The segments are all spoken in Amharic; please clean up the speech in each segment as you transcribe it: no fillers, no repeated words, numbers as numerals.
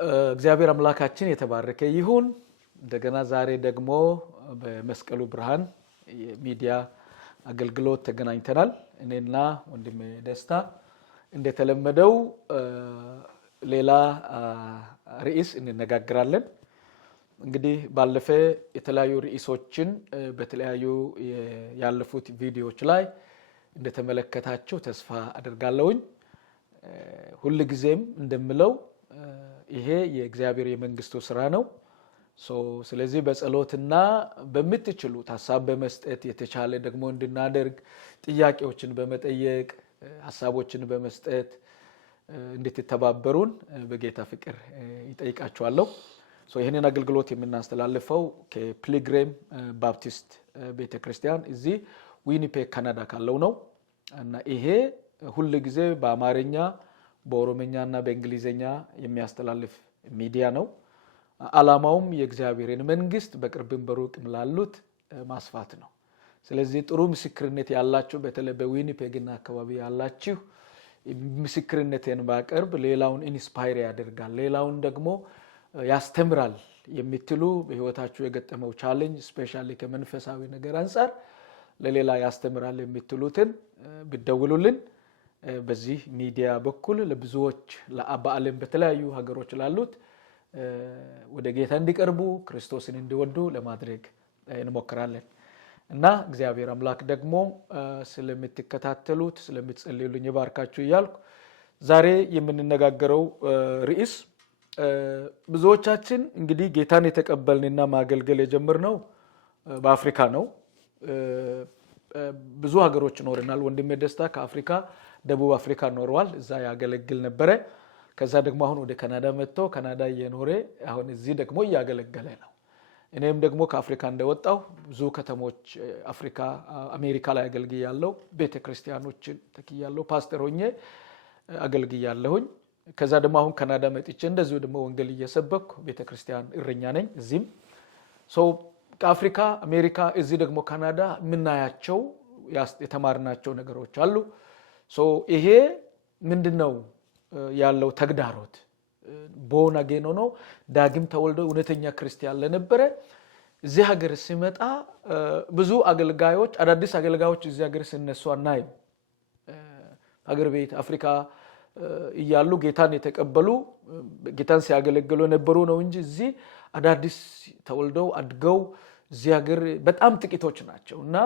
እግዚአብሔር አምላካችን የተባረከ ይሁን። እንደገና ዛሬ ደግሞ በመስቀሉ ብርሃን የሚዲያ አገልግሎት ተገናኝተናል። እኔና ወንድሜ ደስታ እንደተለመደው ሌላ ርዕስ እንነጋገራለን። እንግዲህ ባለፈ የተለያዩ ርዕሶችን በተለያዩ ያለፉት ቪዲዮዎች ላይ እንደተመለከታችሁ ተስፋ አደርጋለሁኝ። ሁሉ ጊዜም እንደምለው ይሄ የእግዚአብሔር የመንግስቱ ስራ ነው። ስለዚህ በጸሎትና በምትችሉት ሐሳብ በመስጠት የተቻለ ደግሞ እንድናደርግ ጥያቄዎችን በመጠየቅ ሐሳቦችን በመስጠት እንድትተባበሩን በጌታ ፍቅር ይጠይቃችኋለሁ። ይህንን አገልግሎት የምናስተላልፈው ከፒልግሪም ባፕቲስት ቤተክርስቲያን እዚህ ዊኒፔግ ካናዳ ካለው ነው እና ይሄ ሁሉ ጊዜ በአማርኛ በኦሮምኛና በእንግሊዘኛ የሚያስተላልፍ ሚዲያ ነው። ዓላማውም የእግዚአብሔርን መንግስት በቅርብም በሩቅም ላሉት ማስፋት ነው። ስለዚህ ጥሩ ምስክርነት ያላችሁ በተለይ በዊኒፔግና አካባቢ ያላችሁ ምስክርነትን ባቀርብ ሌላውን ኢንስፓየር ያደርጋል፣ ሌላውን ደግሞ ያስተምራል የምትሉ በህይወታችሁ የገጠመው ቻሌንጅ ስፔሻሊ ከመንፈሳዊ ነገር አንፃር ለሌላ ያስተምራል የምትሉትን ብትደውሉልን በዚህ ሚዲያ በኩል ለብዙዎች በዓለም በተለያዩ ሀገሮች ላሉት ወደ ጌታ እንዲቀርቡ ክርስቶስን እንዲወዱ ለማድረግ እንሞክራለን እና እግዚአብሔር አምላክ ደግሞ ስለምትከታተሉት ስለምትጸልዩልኝ ይባርካችሁ እያልኩ ዛሬ የምንነጋገረው ርዕስ ብዙዎቻችን እንግዲህ ጌታን የተቀበልንና ማገልገል የጀመርነው በአፍሪካ ነው። ብዙ ሀገሮች ኖረናል። ወንድሜ ደስታ ከአፍሪካ ደቡብ አፍሪካ ኖረዋል፣ እዛ ያገለግል ነበረ። ከዛ ደግሞ አሁን ወደ ካናዳ መጥቶ ካናዳ እየኖረ አሁን እዚህ ደግሞ እያገለገለ ነው። እኔም ደግሞ ከአፍሪካ እንደወጣው ብዙ ከተሞች አሜሪካ ላይ አገልግያለሁ፣ ቤተክርስቲያኖችን ተክያለሁ፣ ፓስተር ሆኜ አገልግያለሁኝ። ከዛ ደግሞ አሁን ካናዳ መጥቼ እንደዚሁ ደግሞ ወንጌል እየሰበኩ ቤተክርስቲያን እረኛ ነኝ እዚህም። ከአፍሪካ አሜሪካ እዚህ ደግሞ ካናዳ የምናያቸው የተማርናቸው ነገሮች አሉ። ይሄ ምንድነው ያለው ተግዳሮት? ቦርን አጌን ሆኖ ዳግም ተወልዶ እውነተኛ ክርስቲያን ለነበረ እዚህ ሀገር ሲመጣ ብዙ አገልጋዮች አዳዲስ አገልጋዮች እዚህ ሀገር ሲነሱ አናይም። ሀገር ቤት አፍሪካ እያሉ ጌታን የተቀበሉ ጌታን ሲያገለግሉ የነበሩ ነው እንጂ እዚህ አዳዲስ ተወልደው አድገው እዚህ ሀገር በጣም ጥቂቶች ናቸው። እና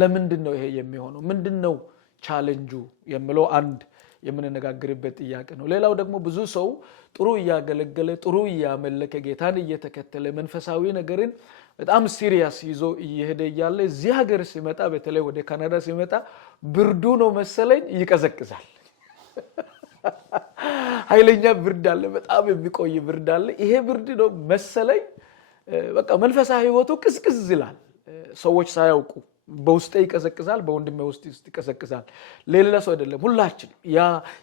ለምንድን ነው ይሄ የሚሆነው? ምንድነው ቻሌንጁ የሚለው አንድ የምንነጋገርበት ጥያቄ ነው። ሌላው ደግሞ ብዙ ሰው ጥሩ እያገለገለ ጥሩ እያመለከ ጌታን እየተከተለ መንፈሳዊ ነገርን በጣም ሲሪየስ ይዞ እየሄደ እያለ እዚህ ሀገር ሲመጣ በተለይ ወደ ካናዳ ሲመጣ ብርዱ ነው መሰለኝ ይቀዘቅዛል። ኃይለኛ ብርድ አለ፣ በጣም የሚቆይ ብርድ አለ። ይሄ ብርድ ነው መሰለኝ በቃ መንፈሳዊ ህይወቱ ቅዝቅዝ ይላል። ሰዎች ሳያውቁ በውስጤ ይቀዘቅዛል፣ በወንድሜ ውስጥ ይቀዘቅዛል። ሌላ ሰው አይደለም፣ ሁላችን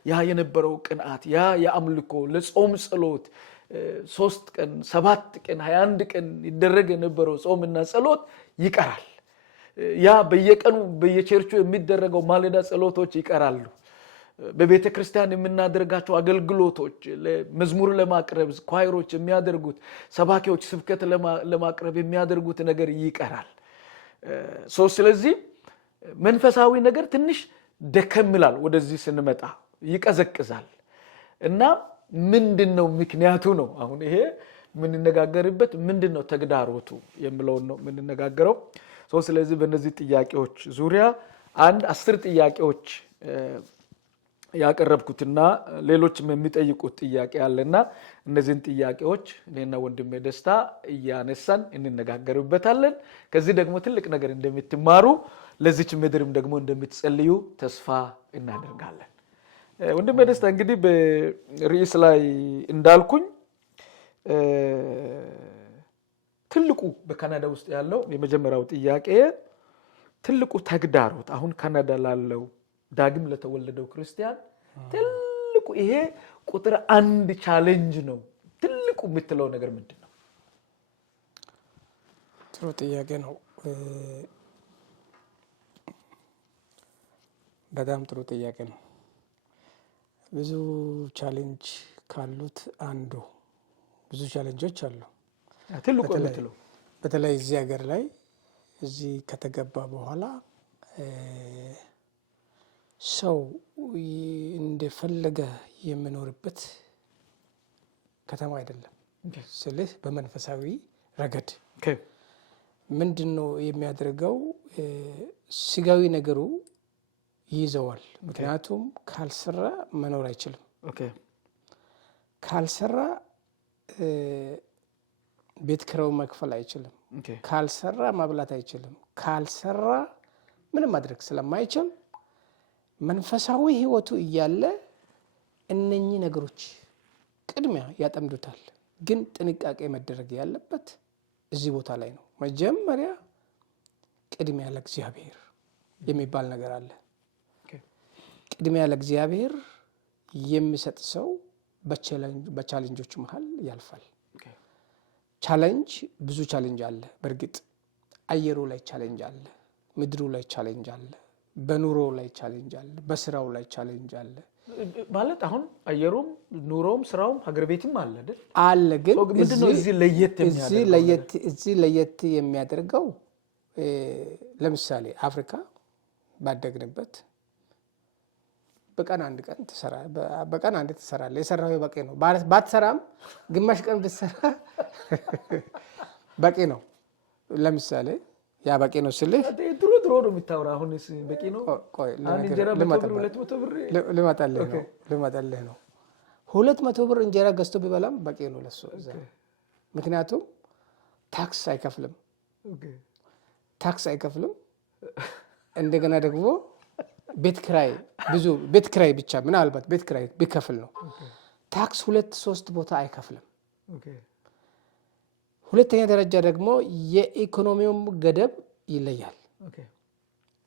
ያ የነበረው ቅንዓት ያ የአምልኮ ለጾም ጸሎት 3 ቀን 7 ቀን 21 ቀን ይደረግ የነበረው ጾምና ጸሎት ይቀራል። ያ በየቀኑ በየቸርቹ የሚደረገው ማለዳ ጸሎቶች ይቀራሉ። በቤተ ክርስቲያን የምናደርጋቸው አገልግሎቶች መዝሙር ለማቅረብ ኳይሮች የሚያደርጉት ሰባኪዎች ስብከት ለማቅረብ የሚያደርጉት ነገር ይቀራል። ስለዚህ መንፈሳዊ ነገር ትንሽ ደከምላል፣ ወደዚህ ስንመጣ ይቀዘቅዛል። እና ምንድነው ምክንያቱ ነው አሁን ይሄ የምንነጋገርበት። ምንድነው ተግዳሮቱ የሚለው ነው የምንነጋገረው። ስለዚህ በእነዚህ ጥያቄዎች ዙሪያ 10 ጥያቄዎች ያቀረብኩትና ሌሎችም የሚጠይቁት ጥያቄ አለና እነዚህን ጥያቄዎች እኔና ወንድሜ ደስታ እያነሳን እንነጋገርበታለን። ከዚህ ደግሞ ትልቅ ነገር እንደምትማሩ ለዚች ምድርም ደግሞ እንደምትጸልዩ ተስፋ እናደርጋለን። ወንድሜ ደስታ እንግዲህ በርዕስ ላይ እንዳልኩኝ ትልቁ በካናዳ ውስጥ ያለው የመጀመሪያው ጥያቄ ትልቁ ተግዳሮት አሁን ካናዳ ላለው ዳግም ለተወለደው ክርስቲያን ትልቁ ይሄ ቁጥር 1 ቻሌንጅ ነው። ትልቁ የምትለው ነገር ምንድነው? ጥሩ ጥያቄ ነው። በጣም ጥሩ ጥያቄ ነው። ብዙ ቻሌንጅ ካሉት አንዱ ብዙ ቻሌንጆች አሉ። ትልቁ የምትለው በተለይ እዚህ ሀገር ላይ እዚህ ከተገባ በኋላ ሰው እንደፈለገ የሚኖርበት ከተማ አይደለም። ስልህ በመንፈሳዊ ረገድ ምንድነው የሚያደርገው? ስጋዊ ነገሩ ይይዘዋል። ምክንያቱም ካልሰራ መኖር አይችልም። ካልሰራ ቤት ኪራይ መክፈል አይችልም። ካልሰራ ማብላት አይችልም። ካልሰራ ምንም ማድረግ ስለማይችል መንፈሳዊ ህይወቱ እያለ እነኚህ ነገሮች ቅድሚያ ያጠምዱታል። ግን ጥንቃቄ መደረግ ያለበት እዚህ ቦታ ላይ ነው። መጀመሪያ ቅድሚያ ለእግዚአብሔር የሚባል ነገር አለ። ቅድሚያ ለእግዚአብሔር የሚሰጥ ሰው በቻሌንጆች መሃል ያልፋል። ቻሌንጅ ብዙ ቻሌንጅ አለ። በእርግጥ አየሩ ላይ ቻሌንጅ አለ፣ ምድሩ ላይ ቻሌንጅ አለ፣ በኑሮ ላይ ቻሌንጅ አለ፣ በስራው ላይ ቻሌንጅ አለ። ማለት አሁን አየሩም ኑሮም ስራውም ሀገር ቤትም አለ አይደል? አለ። ግን ምንድነው እዚህ ለየት የሚያደርገው? ለምሳሌ አፍሪካ ባደግንበት በቀን አንድ ትሰራለህ። የሰራው በቂ ነው። ባትሰራም ግማሽ ቀን ብትሰራ በቂ ነው። ለምሳሌ ያ በቂ ነው ስልህ ድሮ ነው የሚታወራ። አሁንስ በቂ ነው? ልመጣልህ ነው። 200 ብር እንጀራ ገዝቶ ቢበላም በቂ ነው ለሱ። ምክንያቱም ታክስ አይከፍልም። እንደገና ደግሞ ቤት ኪራይ ብቻ ምናልባት ቤት ኪራይ ቢከፍል ነው። ታክስ 2-3 ቦታ አይከፍልም። ሁለተኛ ደረጃ ደግሞ የኢኮኖሚውም ገደብ ይለያል።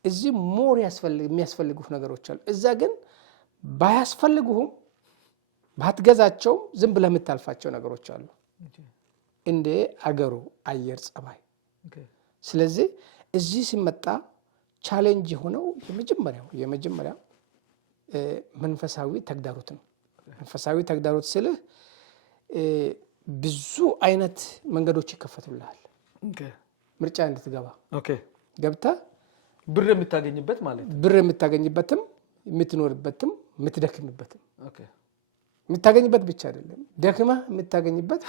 እዚህ ሞር የሚያስፈልጉ ነገሮች አሉ። እዛ ግን ባያስፈልጉም ባትገዛቸውም ዝም ብለህ የምታልፋቸው ነገሮች አሉ እንደ አገሩ አየር ጸባይ። ስለዚህ እዚህ ሲመጣ ቻሌንጅ የሆነው የመጀመሪያው መንፈሳዊ ተግዳሮት ነው። መንፈሳዊ ተግዳሮት ስልህ ብዙ አይነት መንገዶች ይከፈቱልሃል። ምርጫ እንድትገባ ገብተህ ብር የምታገኝበት ማለት ነው። ብር የምታገኝበትም የምትኖርበትም የምትደክምበትም የምታገኝበት ብቻ አይደለም፣ ደክመህ የምታገኝበት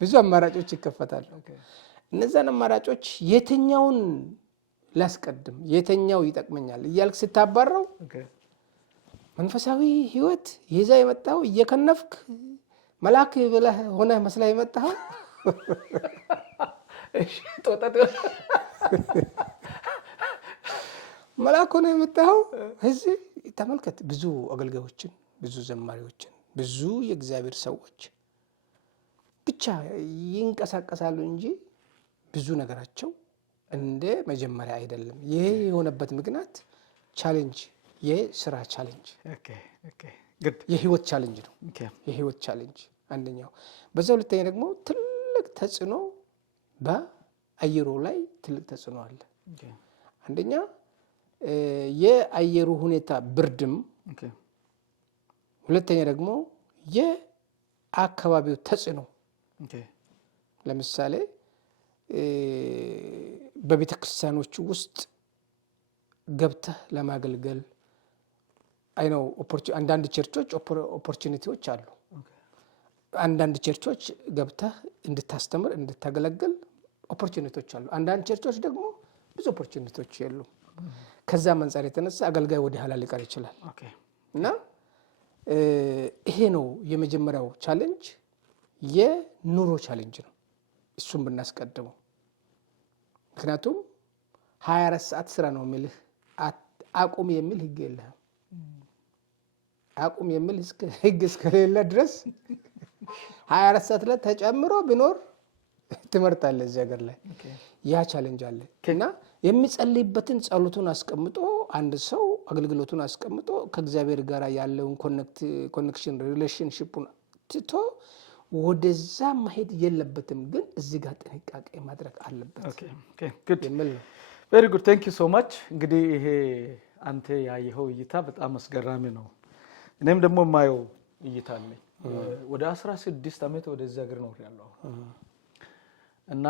ብዙ አማራጮች ይከፈታሉ። እነዛን አማራጮች የትኛውን ላስቀድም፣ የትኛው ይጠቅመኛል እያልክ ስታባረው መንፈሳዊ ህይወት ይዛ የመጣው እየከነፍክ መልአክ ብለህ ሆነ መስላ የመጣው መልአክ ሆነ የመጣው እዚህ ተመልከት። ብዙ አገልጋዮችን፣ ብዙ ዘማሪዎችን፣ ብዙ የእግዚአብሔር ሰዎች ብቻ ይንቀሳቀሳሉ እንጂ ብዙ ነገራቸው እንደ መጀመሪያ አይደለም። ይሄ የሆነበት ምክንያት ቻሌንጅ፣ የስራ ቻሌንጅ፣ የህይወት ቻሌንጅ ነው። የህይወት ቻሌንጅ አንደኛው። በዛ ሁለተኛ ደግሞ ትልቅ ተጽዕኖ በአየሩ ላይ ትልቅ ተጽዕኖ አለ። አንደኛ የአየሩ ሁኔታ ብርድም፣ ሁለተኛ ደግሞ የአካባቢው ተጽዕኖ። ለምሳሌ በቤተ ክርስቲያኖች ውስጥ ገብተህ ለማገልገል አይነው አንዳንድ ቸርቾች ኦፖርቹኒቲዎች አሉ። አንዳንድ ቸርቾች ገብተህ እንድታስተምር እንድታገለግል ኦፖርቹኒቲዎች አሉ። አንዳንድ ቸርቾች ደግሞ ብዙ ኦፖርቹኒቲዎች የሉ። ከዛ አንፃር የተነሳ አገልጋይ ወደ ኋላ ሊቀር ይችላል። እና ይሄ ነው የመጀመሪያው ቻሌንጅ፣ የኑሮ ቻሌንጅ ነው። እሱም ብናስቀድመው፣ ምክንያቱም 24 ሰዓት ስራ ነው የሚልህ፣ አቁም የሚል ህግ የለህም። አቁም የሚል ህግ እስከሌለ ድረስ 24 ሰዓት ላይ ተጨምሮ ቢኖር ትመርጣለህ እዚህ ሀገር ላይ። ያ ቻሌንጅ አለ እና የሚጸልይበትን ጸሎቱን አስቀምጦ አንድ ሰው አገልግሎቱን አስቀምጦ ከእግዚአብሔር ጋር ያለውን ኮኔክሽን ሪሌሽንሺፑን ትቶ ወደዛ መሄድ የለበትም። ግን እዚህ ጋር ጥንቃቄ ማድረግ አለበት የሚል ነው። ቬሪ ጉድ ቴንክ ዩ ሶ ማች። እንግዲህ ይሄ አንተ ያየኸው እይታ በጣም አስገራሚ ነው። እኔም ደግሞ የማየው እይታ አለኝ። ወደ 16 ዓመት ወደዛ ሀገር ኖሬያለሁ እና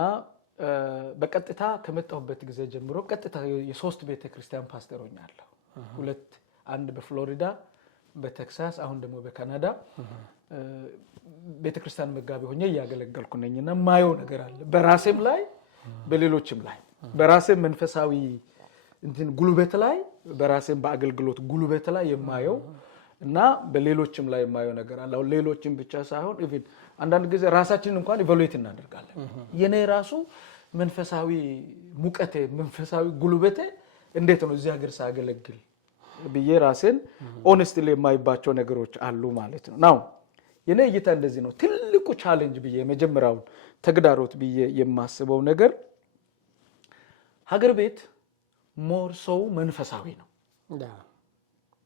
በቀጥታ ከመጣሁበት ጊዜ ጀምሮ ቀጥታ የሶስት ቤተክርስቲያን ፓስተር ሆኛለሁ። ሁለት፣ አንድ በፍሎሪዳ በቴክሳስ፣ አሁን ደግሞ በካናዳ ቤተክርስቲያን መጋቢ ሆኜ እያገለገልኩ ነኝና ማየው ነገር አለ በራሴም ላይ በሌሎችም ላይ በራሴም መንፈሳዊ እንትን ጉልበት ላይ በራሴም በአገልግሎት ጉልበት ላይ የማየው እና በሌሎችም ላይ የማየው ነገር አለ። ሌሎችም ብቻ ሳይሆን ኢቭን አንዳንድ ጊዜ ራሳችንን እንኳን ኢቫሉዌት እናደርጋለን። የኔ ራሱ መንፈሳዊ ሙቀቴ መንፈሳዊ ጉልበቴ እንዴት ነው እዚህ ሀገር ሳገለግል ብዬ ራሴን ኦነስትሊ የማይባቸው ነገሮች አሉ ማለት ነው። ናው የኔ እይታ እንደዚህ ነው። ትልቁ ቻሌንጅ ብዬ የመጀመሪያው ተግዳሮት ብዬ የማስበው ነገር ሀገር ቤት ሞር ሰው መንፈሳዊ ነው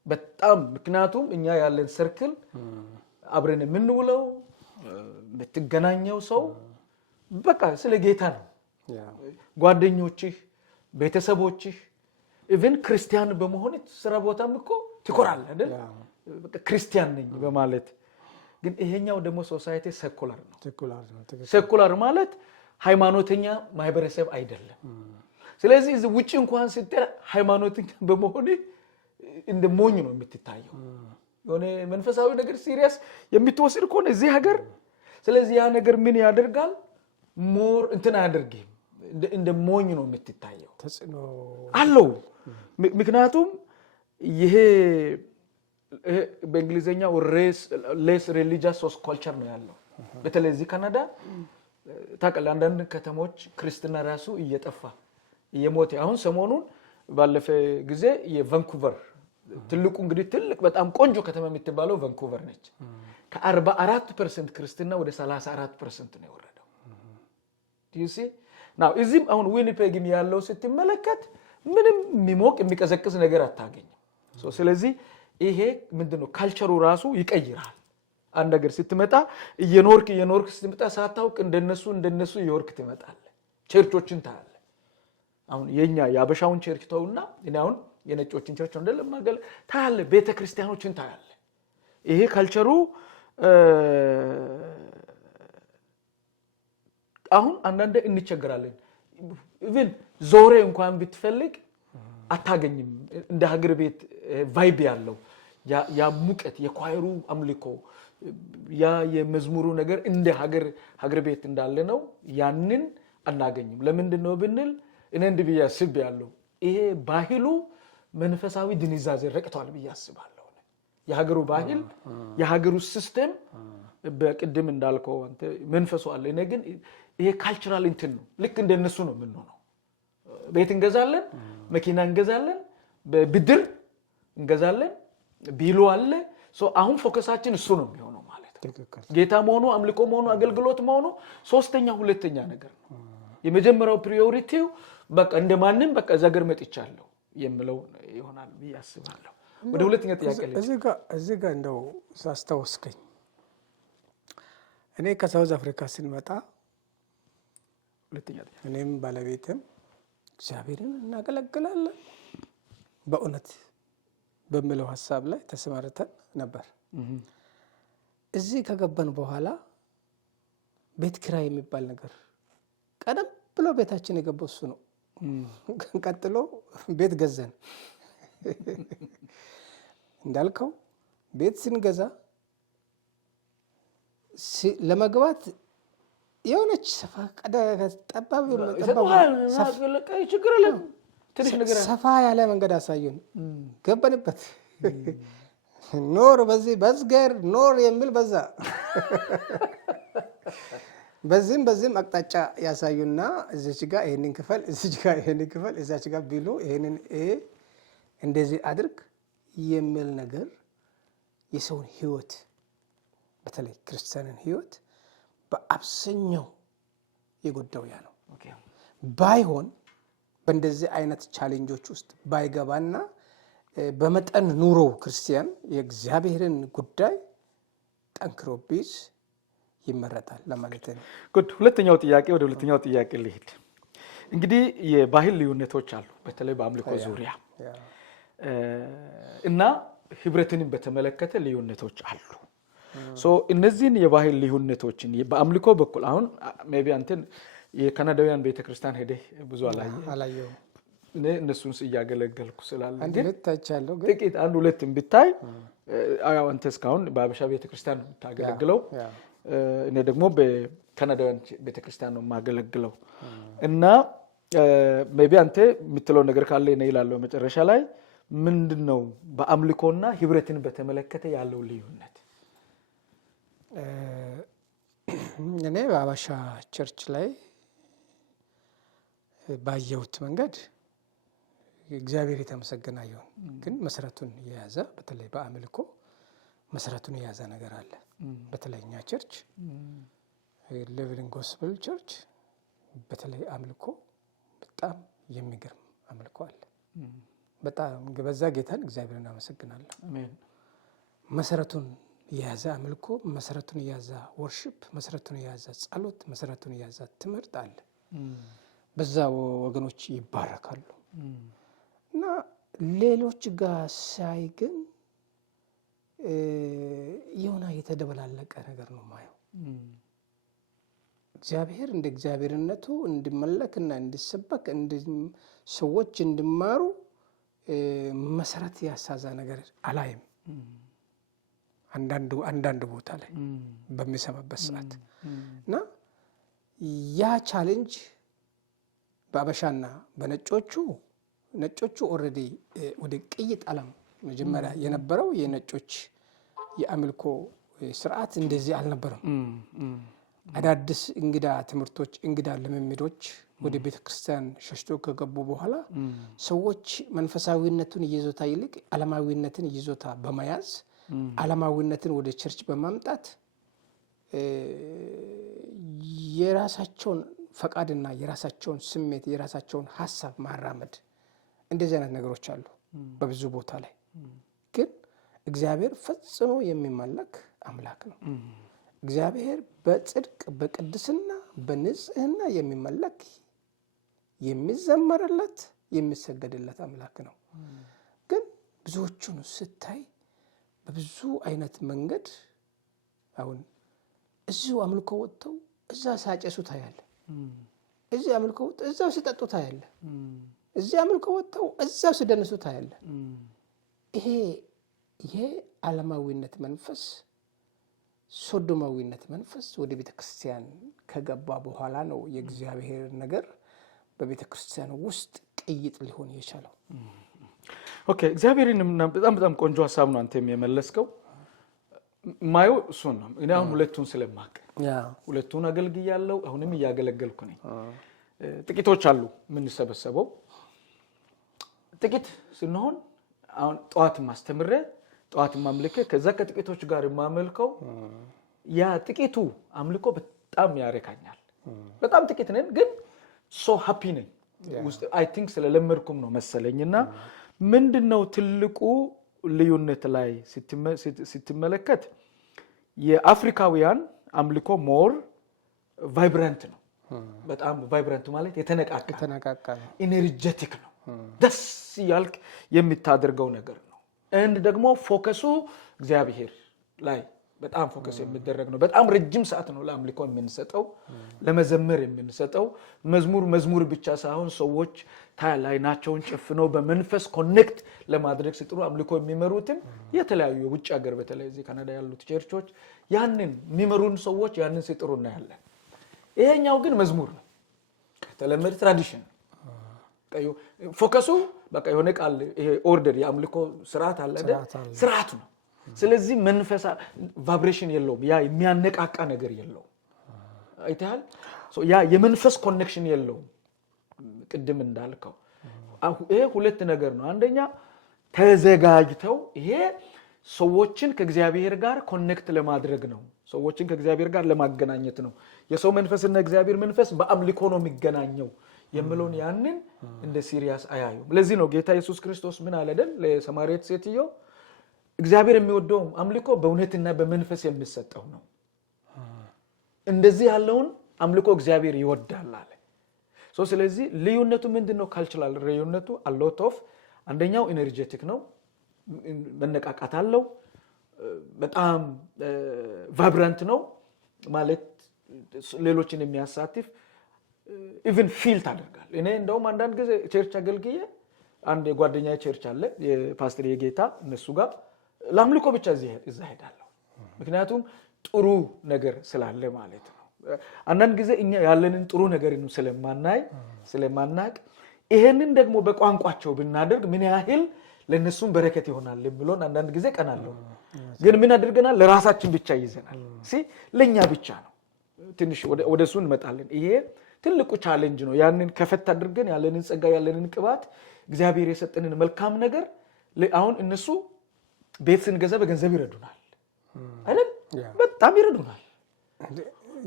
በጣም። ምክንያቱም እኛ ያለን ሰርክል አብረን የምንውለው የምትገናኘው ሰው በቃ ስለ ጌታ ነው። ጓደኞችህ፣ ቤተሰቦችህ ኢቭን ክርስቲያን በመሆን ስራ ቦታም እኮ ትኮራለህ አይደል? በቃ ክርስቲያን ነኝ በማለት ግን ይሄኛው ደግሞ ሶሳይቲ ሴኩላር ነው። ሴኩላር ማለት ሃይማኖተኛ ማህበረሰብ አይደለም። ስለዚህ እዚህ ውጪ እንኳን ስትል ሃይማኖተኛ በመሆን እንደ ሞኝ ነው የምትታየው። የሆነ መንፈሳዊ ነገር ሲሪየስ የምትወስድ ከሆነ እዚህ ሀገር ስለዚህ ያ ነገር ምን ያደርጋል? ሞር እንትን አያደርግም። እንደ ሞኝ ነው የምትታየው። ተጽዕኖ አለው። ምክንያቱም ይሄ በእንግሊዘኛው ሌስ ሪሊጂየስ ኮልቸር ነው ያለው። በተለይ እዚህ ካናዳ ታውቃለህ አንዳንድ ከተሞች ክርስትና ራሱ እየጠፋ እየሞተ አሁን ሰሞኑን ባለፈ ጊዜ የቫንኩቨር ትልቁ እንግዲህ ትልቅ በጣም ቆንጆ ከተማ የምትባለው ቫንኩቨር ነች። ከ44% ክርስትና ወደ 34% ነው የወረደው። you see now እዚህም አሁን ዊኒፔግም ያለው ስትመለከት ምንም የሚሞቅ የሚቀዘቅዝ ነገር አታገኝም። ስለዚህ ይሄ ምንድነው ካልቸሩ ራሱ ይቀይራል። አንድ ነገር ስትመጣ እየኖርክ ስትመጣ ሳታውቅ እንደነሱ የወርክ ትመጣለህ። ቸርቾችን ታያለህ። አሁን የኛ ያበሻውን ቸርች ተውና እኔ አሁን የነጮችን ቸርች እንደለም ማገል ታያለህ። ቤተክርስቲያኖችን ታያለህ። ይሄ ካልቸሩ አሁን አንዳንዴ እንቸገራለን። ኢቭን ዞሬ እንኳን ብትፈልግ አታገኝም። እንደ ሀገር ቤት ቫይብ ያለው ያ ሙቀት የኳይሩ አምልኮ ያ የመዝሙሩ ነገር እንደ ሀገር ቤት እንዳለ ነው ያንን አናገኝም። ለምንድን ነው ብንል እኔ እንዲህ ያስብ ያለው ይሄ ባህሉ መንፈሳዊ ድንዛዜ ረቅቷል ብዬ አስባለሁ። የሀገሩ ባህል የሀገሩ ሲስተም በቅድም እንዳልከው አንተ መንፈሱ አለ። እኔ ግን ይሄ ካልቸራል እንትን ነው። ልክ እንደነሱ ነው የምንሆነው። ቤት እንገዛለን፣ መኪና እንገዛለን፣ በብድር እንገዛለን፣ ቢሉ አለ። አሁን ፎከሳችን እሱ ነው የሚሆነው ማለት ነው። ጌታ መሆኑ አምልኮ መሆኑ አገልግሎት መሆኑ ሁለተኛ ነገር ነው። የመጀመሪያው ፕሪዮሪቲው በቃ እንደማንም በቃ ዘገር መጥቻለሁ የሚለው ይሆናል ብዬ አስባለሁ። ወደ ሁለተኛ ጥያቄ ላይ እዚህ ጋር እንደው ሳስታውስከኝ እኔ ከሳውዝ አፍሪካ ስንመጣ ሁለተኛ ጥያቄ እኔም ባለቤትም እግዚአብሔርን እናገለግላለን በእውነት በሚለው ሐሳብ ላይ ተሰማርተን ነበር። እዚህ ከገባን በኋላ ቤት ኪራይ የሚባል ነገር ቀደም ብሎ ቤታችን የገባው እሱ ነው። ቀጥሎ ቤት ገዛን። እንዳልከው ቤት ስንገዛ ለመግባት የሆነች ሰፋ ጠባብ ሰፋ ያለ መንገድ አሳዩን። ገባንበት። ኖር በዚህ በዝገር ኖር የሚል በዛ በዚህም አቅጣጫ ያሳዩና እዚች ጋር ይሄንን ክፈል፣ እዚች ጋር ይሄንን ክፈል፣ እዛች ጋር ቢሉ ይሄንን እንደዚህ አድርግ የሚል ነገር የሰውን ህይወት በተለይ ክርስቲያንን ህይወት በአብዛኛው የጎዳው ያ ነው። ባይሆን በእንደዚህ አይነት ቻሌንጆች ውስጥ ባይገባና በመጠን ኑሮ ክርስቲያን የእግዚአብሔርን ጉዳይ ጠንክሮ ቢይዝ ይመረጣል ለማለት ነው። ጉድ ሁለተኛው ጥያቄ ልሂድ። እንግዲህ የባህል ልዩነቶች አሉ በተለይ በአምልኮ ዙሪያ እና ህብረትንም በተመለከተ ልዩነቶች አሉ። እነዚህን የባህል ልዩነቶችን በአምልኮ በኩል አሁን ሜቢ አንተን የካናዳውያን ቤተክርስቲያን ሄደህ ብዙ አላየው እነሱን እያገለገልኩ ስላለ ግን ጥቂት አንድ ሁለትም ብታይ አው አንተ እስካሁን በአበሻ ቤተክርስቲያን ታገለግለው እኔ ደግሞ በካናዳውያን ቤተክርስቲያን ነው ማገለግለው እና ሜቢ አንተ የምትለው ነገር ካለ እኔ ይላለው መጨረሻ ላይ ምንድነው በአምልኮና ህብረትን በተመለከተ ያለው ልዩነት? እኔ በአበሻ ቸርች ላይ ባየሁት መንገድ እግዚአብሔር የተመሰገነ ይሁን፣ ግን መሰረቱን የያዘ በተለይ በአምልኮ መሰረቱን የያዘ ነገር አለ። በተለይኛ ቸርች ሊቪንግ ጎስፔል ቸርች በተለይ አምልኮ በጣም የሚገርም አምልኮ አለ። በጣም በዛ ጌታን እግዚአብሔርን አመሰግናለሁ። አሜን። መሰረቱን የያዘ አምልኮ፣ መሰረቱን የያዘ ወርሺፕ፣ መሰረቱን የያዘ ጸሎት፣ መሰረቱን የያዘ ትምህርት አለ። በዛ ወገኖች ይባረካሉ። እና ሌሎች ጋር ሳይ ግን የሆነ የተደበላለቀ ነገር ነው ማየው። እግዚአብሔር እንደ እግዚአብሔርነቱ እንዲመለክና እንዲሰበክ ሰዎች እንዲማሩ መሰረት ያሳዛ ነገር አላይም። አንዳንድ ቦታ ላይ በሚሰማበት ሰዓት እና ያ ቻሌንጅ በአበሻና በነጮቹ ኦልሬዲ ወደ ቅይጥ ዓለም መጀመሪያ የነበረው የነጮች የአምልኮ ስርዓት እንደዚህ አልነበረም። አዳዲስ እንግዳ ትምህርቶች፣ እንግዳ ልምምዶች ወደ ቤተክርስቲያን ሸሽቶ ከገቡ በኋላ ሰዎች መንፈሳዊነቱን ይዞታ ይልቅ ዓለማዊነትን ይዞታ በመያዝ ዓለማዊነትን ወደ ቸርች በማምጣት የራሳቸውን ፈቃድና የራሳቸውን ስሜት የራሳቸውን ሐሳብ ማራመድ እንደዚህ አይነት ነገሮች አሉ በብዙ ቦታ ላይ። ግን እግዚአብሔር ፈጽሞ የሚመለክ አምላክ ነው። እግዚአብሔር በጽድቅ በቅድስና በንጽህና የሚመለክ የሚዘመርለት የሚሰገድለት አምላክ ነው። ግን ብዙዎቹን ስታይ በብዙ አይነት መንገድ አሁን እዚሁ አምልኮ ወጥተው እዛ ሳጨሱ ታያለ። እዚህ አምልኮ ወጥተው እዛው ሲጠጡ ታያለ። እዚህ አምልኮ ወጥተው እዛው ሲደንሱ ታያለ። ይሄ ዓለማዊነት መንፈስ፣ ሶዶማዊነት መንፈስ ወደ ቤተክርስቲያን ከገባ በኋላ ነው የእግዚአብሔር ነገር በቤተክርስቲያን ውስጥ ቅይጥ ሊሆን የቻለው። ኦኬ፣ እግዚአብሔርን በጣም ቆንጆ ሐሳብ ነው አንተ የመለስከው። ማየው እሱ ነው። እኔ አሁን ሁለቱን ስለማቀ ሁለቱን አገልግያለሁ፣ አሁንም እያገለገልኩ ነኝ። ጥቂቶች አሉ ምን ሰበሰበው ጥቂት ስንሆን አሁን ጧት ማስተምረ ጧት ማምልከ ከዛ ከጥቂቶች ጋር ማመልከው ያ ጥቂቱ አምልኮ በጣም ያረካኛል። በጣም ጥቂት ነን ግን so happy ነኝ ውስጥ I think ስለለመድኩም ነው መሰለኝና ምንድነው ትልቁ ልዩነት ላይ ስትመለከት የአፍሪካውያን አምልኮ ሞር ቫይብራንት ነው። በጣም ቫይብራንት ማለት የተነቃቃ ነው፣ ኢነርጄቲክ ነው፣ ደስ ያልክ የሚታደርገው ነገር ነው። እንድ ደግሞ ፎከሱ እግዚአብሔር ላይ በጣም ፎከስ የሚደረግ ነው። በጣም ረጅም ሰዓት ነው ለአምልኮ የምንሰጠው፣ ለመዘመር የምንሰጠው። መዝሙር ብቻ ሳይሆን ሰዎች ታላይ ናቸውን ጨፍነው በመንፈስ ኮኔክት ለማድረግ ሲጥሩ አምልኮ የሚመሩትን የተለያዩ የውጭ ሀገር በተለይ እዚህ ካናዳ ያሉት ቸርቾች ያንን የሚመሩን ሰዎች ያንን ሲጥሩ እናያለን። ይሄኛው ግን መዝሙር ነው፣ ከተለመደ ትራዲሽን ነው። ፎከሱ በቃ የሆነ ቃል ይሄ ኦርደር የአምልኮ ስርዓት አለ አይደል? ስርዓቱ ነው። ስለዚህ መንፈሳ ቫይብሬሽን የለውም፣ ያ የሚያነቃቃ ነገር የለውም። አይተሃል? ያ የመንፈስ ኮኔክሽን የለውም። ቅድም እንዳልከው ይሄ ሁለት ነገር ነው። አንደኛ ተዘጋጅተው ይሄ ሰዎችን ከእግዚአብሔር ጋር ኮኔክት ለማድረግ ነው፣ ሰዎችን ከእግዚአብሔር ጋር ለማገናኘት ነው። የሰው መንፈስና እግዚአብሔር መንፈስ በአምልኮ ነው የሚገናኘው የምለውን ያንን እንደ ሲሪያስ አያዩም። ለዚህ ነው ጌታ ኢየሱስ ክርስቶስ ምን አለ አይደል ለሰማርያት ሴትዮ እግዚአብሔር የሚወደው አምልኮ በእውነትና በመንፈስ የሚሰጠው ነው። እንደዚህ ያለውን አምልኮ እግዚአብሔር ይወዳል አለ። ስለዚህ ልዩነቱ ምንድነው? ካልቸራል ልዩነቱ አሎት ኦፍ አንደኛው ኢነርጄቲክ ነው፣ መነቃቃት አለው፣ በጣም ቫይብራንት ነው ማለት ሌሎችን የሚያሳትፍ ኢቭን ፊል ታደርጋል። እኔ እንደውም አንዳንድ ጊዜ ቸርች አገልግዬ አንድ የጓደኛዬ ቸርች አለ የፓስተር የጌታ እነሱ ጋር ለአምልኮ ብቻ እዛ ሄዳለሁ። ምክንያቱም ጥሩ ነገር ስላለ ማለት ነው። አንዳንድ ጊዜ እኛ ያለንን ጥሩ ነገር ስለማናቅ ይሄንን ደግሞ በቋንቋቸው ብናደርግ ምን ያህል ለነሱም በረከት ይሆናል ብሎን አንዳንድ ጊዜ ቀናለሁ። ግን ምን አድርገናል? ለራሳችን ብቻ ይዘናል። ለኛ ብቻ ነው። ትንሽ ወደሱ እንመጣለን። ይሄ ትልቁ ቻሌንጅ ነው። ያንን ከፈት አድርገን ያለንን ጸጋ ያለንን ቅባት እግዚአብሔር የሰጠንን መልካም ነገር አሁን እነሱ ቤት ስንገዛ በገንዘብ ይረዱናል አይደል? በጣም ይረዱናል።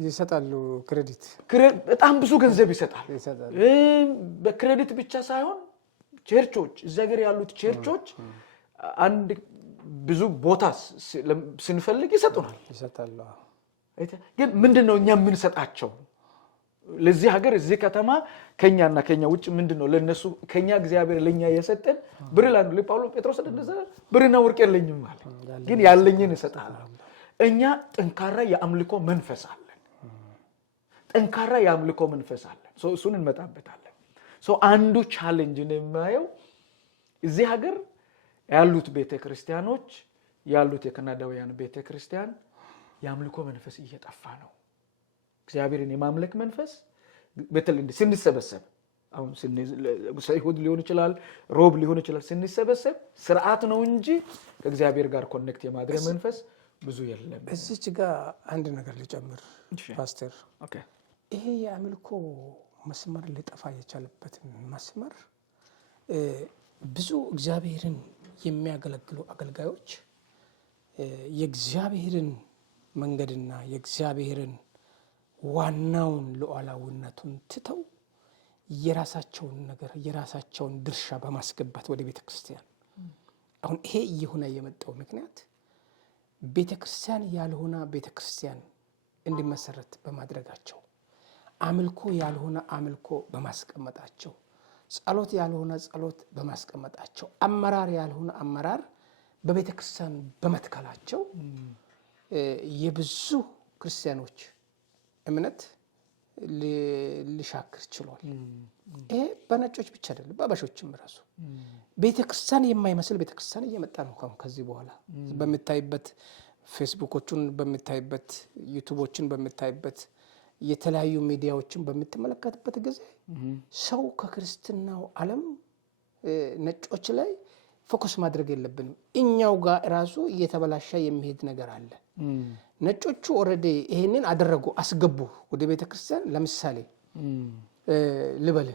ይሰጣሉ። ክሬዲት በጣም ብዙ ገንዘብ ይሰጣል። በክሬዲት ብቻ ሳይሆን ቸርቾች እዚያ ሀገር ያሉት ቸርቾች አንድ ብዙ ቦታ ስንፈልግ ይሰጡናል። ግን ምንድነው እኛ የምንሰጣቸው? ለዚህ ሀገር እዚህ ከተማ ከኛና ከኛ ውጭ ምንድነው ለነሱ ከኛ እግዚአብሔር ለኛ የሰጠን? ብር ላንዱ ለጳውሎስ ጴጥሮስ እንደዛ ብርና ወርቅ የለኝም ማለት ግን ያለኝን እሰጣለሁ። እኛ ጠንካራ የአምልኮ መንፈስ አለን። ጠንካራ የአምልኮ መንፈስ አለን። እሱን እንመጣበታለን። አንዱ ቻሌንጅ ነው የማየው እዚህ ሀገር ያሉት ቤተክርስቲያኖች ያሉት የካናዳውያን ቤተክርስቲያን የአምልኮ መንፈስ እየጠፋ ነው። እግዚአብሔርን የማምለክ መንፈስ በተለይ ስንሰበሰብ አሁን ሰይሁድ ሊሆን ይችላል ሮብ ሊሆን ይችላል ስንሰበሰብ ስርዓት ነው እንጂ ከእግዚአብሔር ጋር ኮኔክት የማድረግ መንፈስ ብዙ የለም። እዚች ጋር አንድ ነገር ልጨምር ፓስተር። ይሄ የአምልኮ መስመር ሊጠፋ የቻለበት መስመር ብዙ እግዚአብሔርን የሚያገለግሉ አገልጋዮች የእግዚአብሔርን መንገድና የእግዚአብሔርን ዋናውን ሉዓላዊነቱን ትተው የራሳቸውን ነገር የራሳቸውን ድርሻ በማስገባት ወደ ቤተክርስቲያን አሁን ይሄ እየሆነ የመጣው ምክንያት ቤተክርስቲያን ያልሆነ ቤተክርስቲያን እንዲመሰረት በማድረጋቸው፣ አምልኮ ያልሆነ አምልኮ በማስቀመጣቸው፣ ጸሎት ያልሆነ ጸሎት በማስቀመጣቸው፣ አመራር ያልሆነ አመራር በቤተክርስቲያን በመትከላቸው የብዙ ክርስቲያኖች እምነት ሊሻክር ችሏል። ይሄ በነጮች ብቻ አይደለም በአበሾችም ራሱ ቤተክርስቲያን የማይመስል ቤተክርስቲያን እየመጣ ነው። ከዚህ በኋላ በሚታይበት ፌስቡኮችን በሚታይበት ዩቲዩቦችን በሚታይበት የተለያዩ ሚዲያዎችን በሚተመለከትበት ጊዜ ሰው ከክርስትናው ዓለም ነጮች ላይ ፎከስ ማድረግ የለብንም። እኛው ጋር ራሱ እየተበላሸ የሚሄድ ነገር አለ። ነጮቹ ኦሬዲ ይሄንን አደረጉ አስገቡ ወደ ቤተክርስቲያን። ለምሳሌ ልበል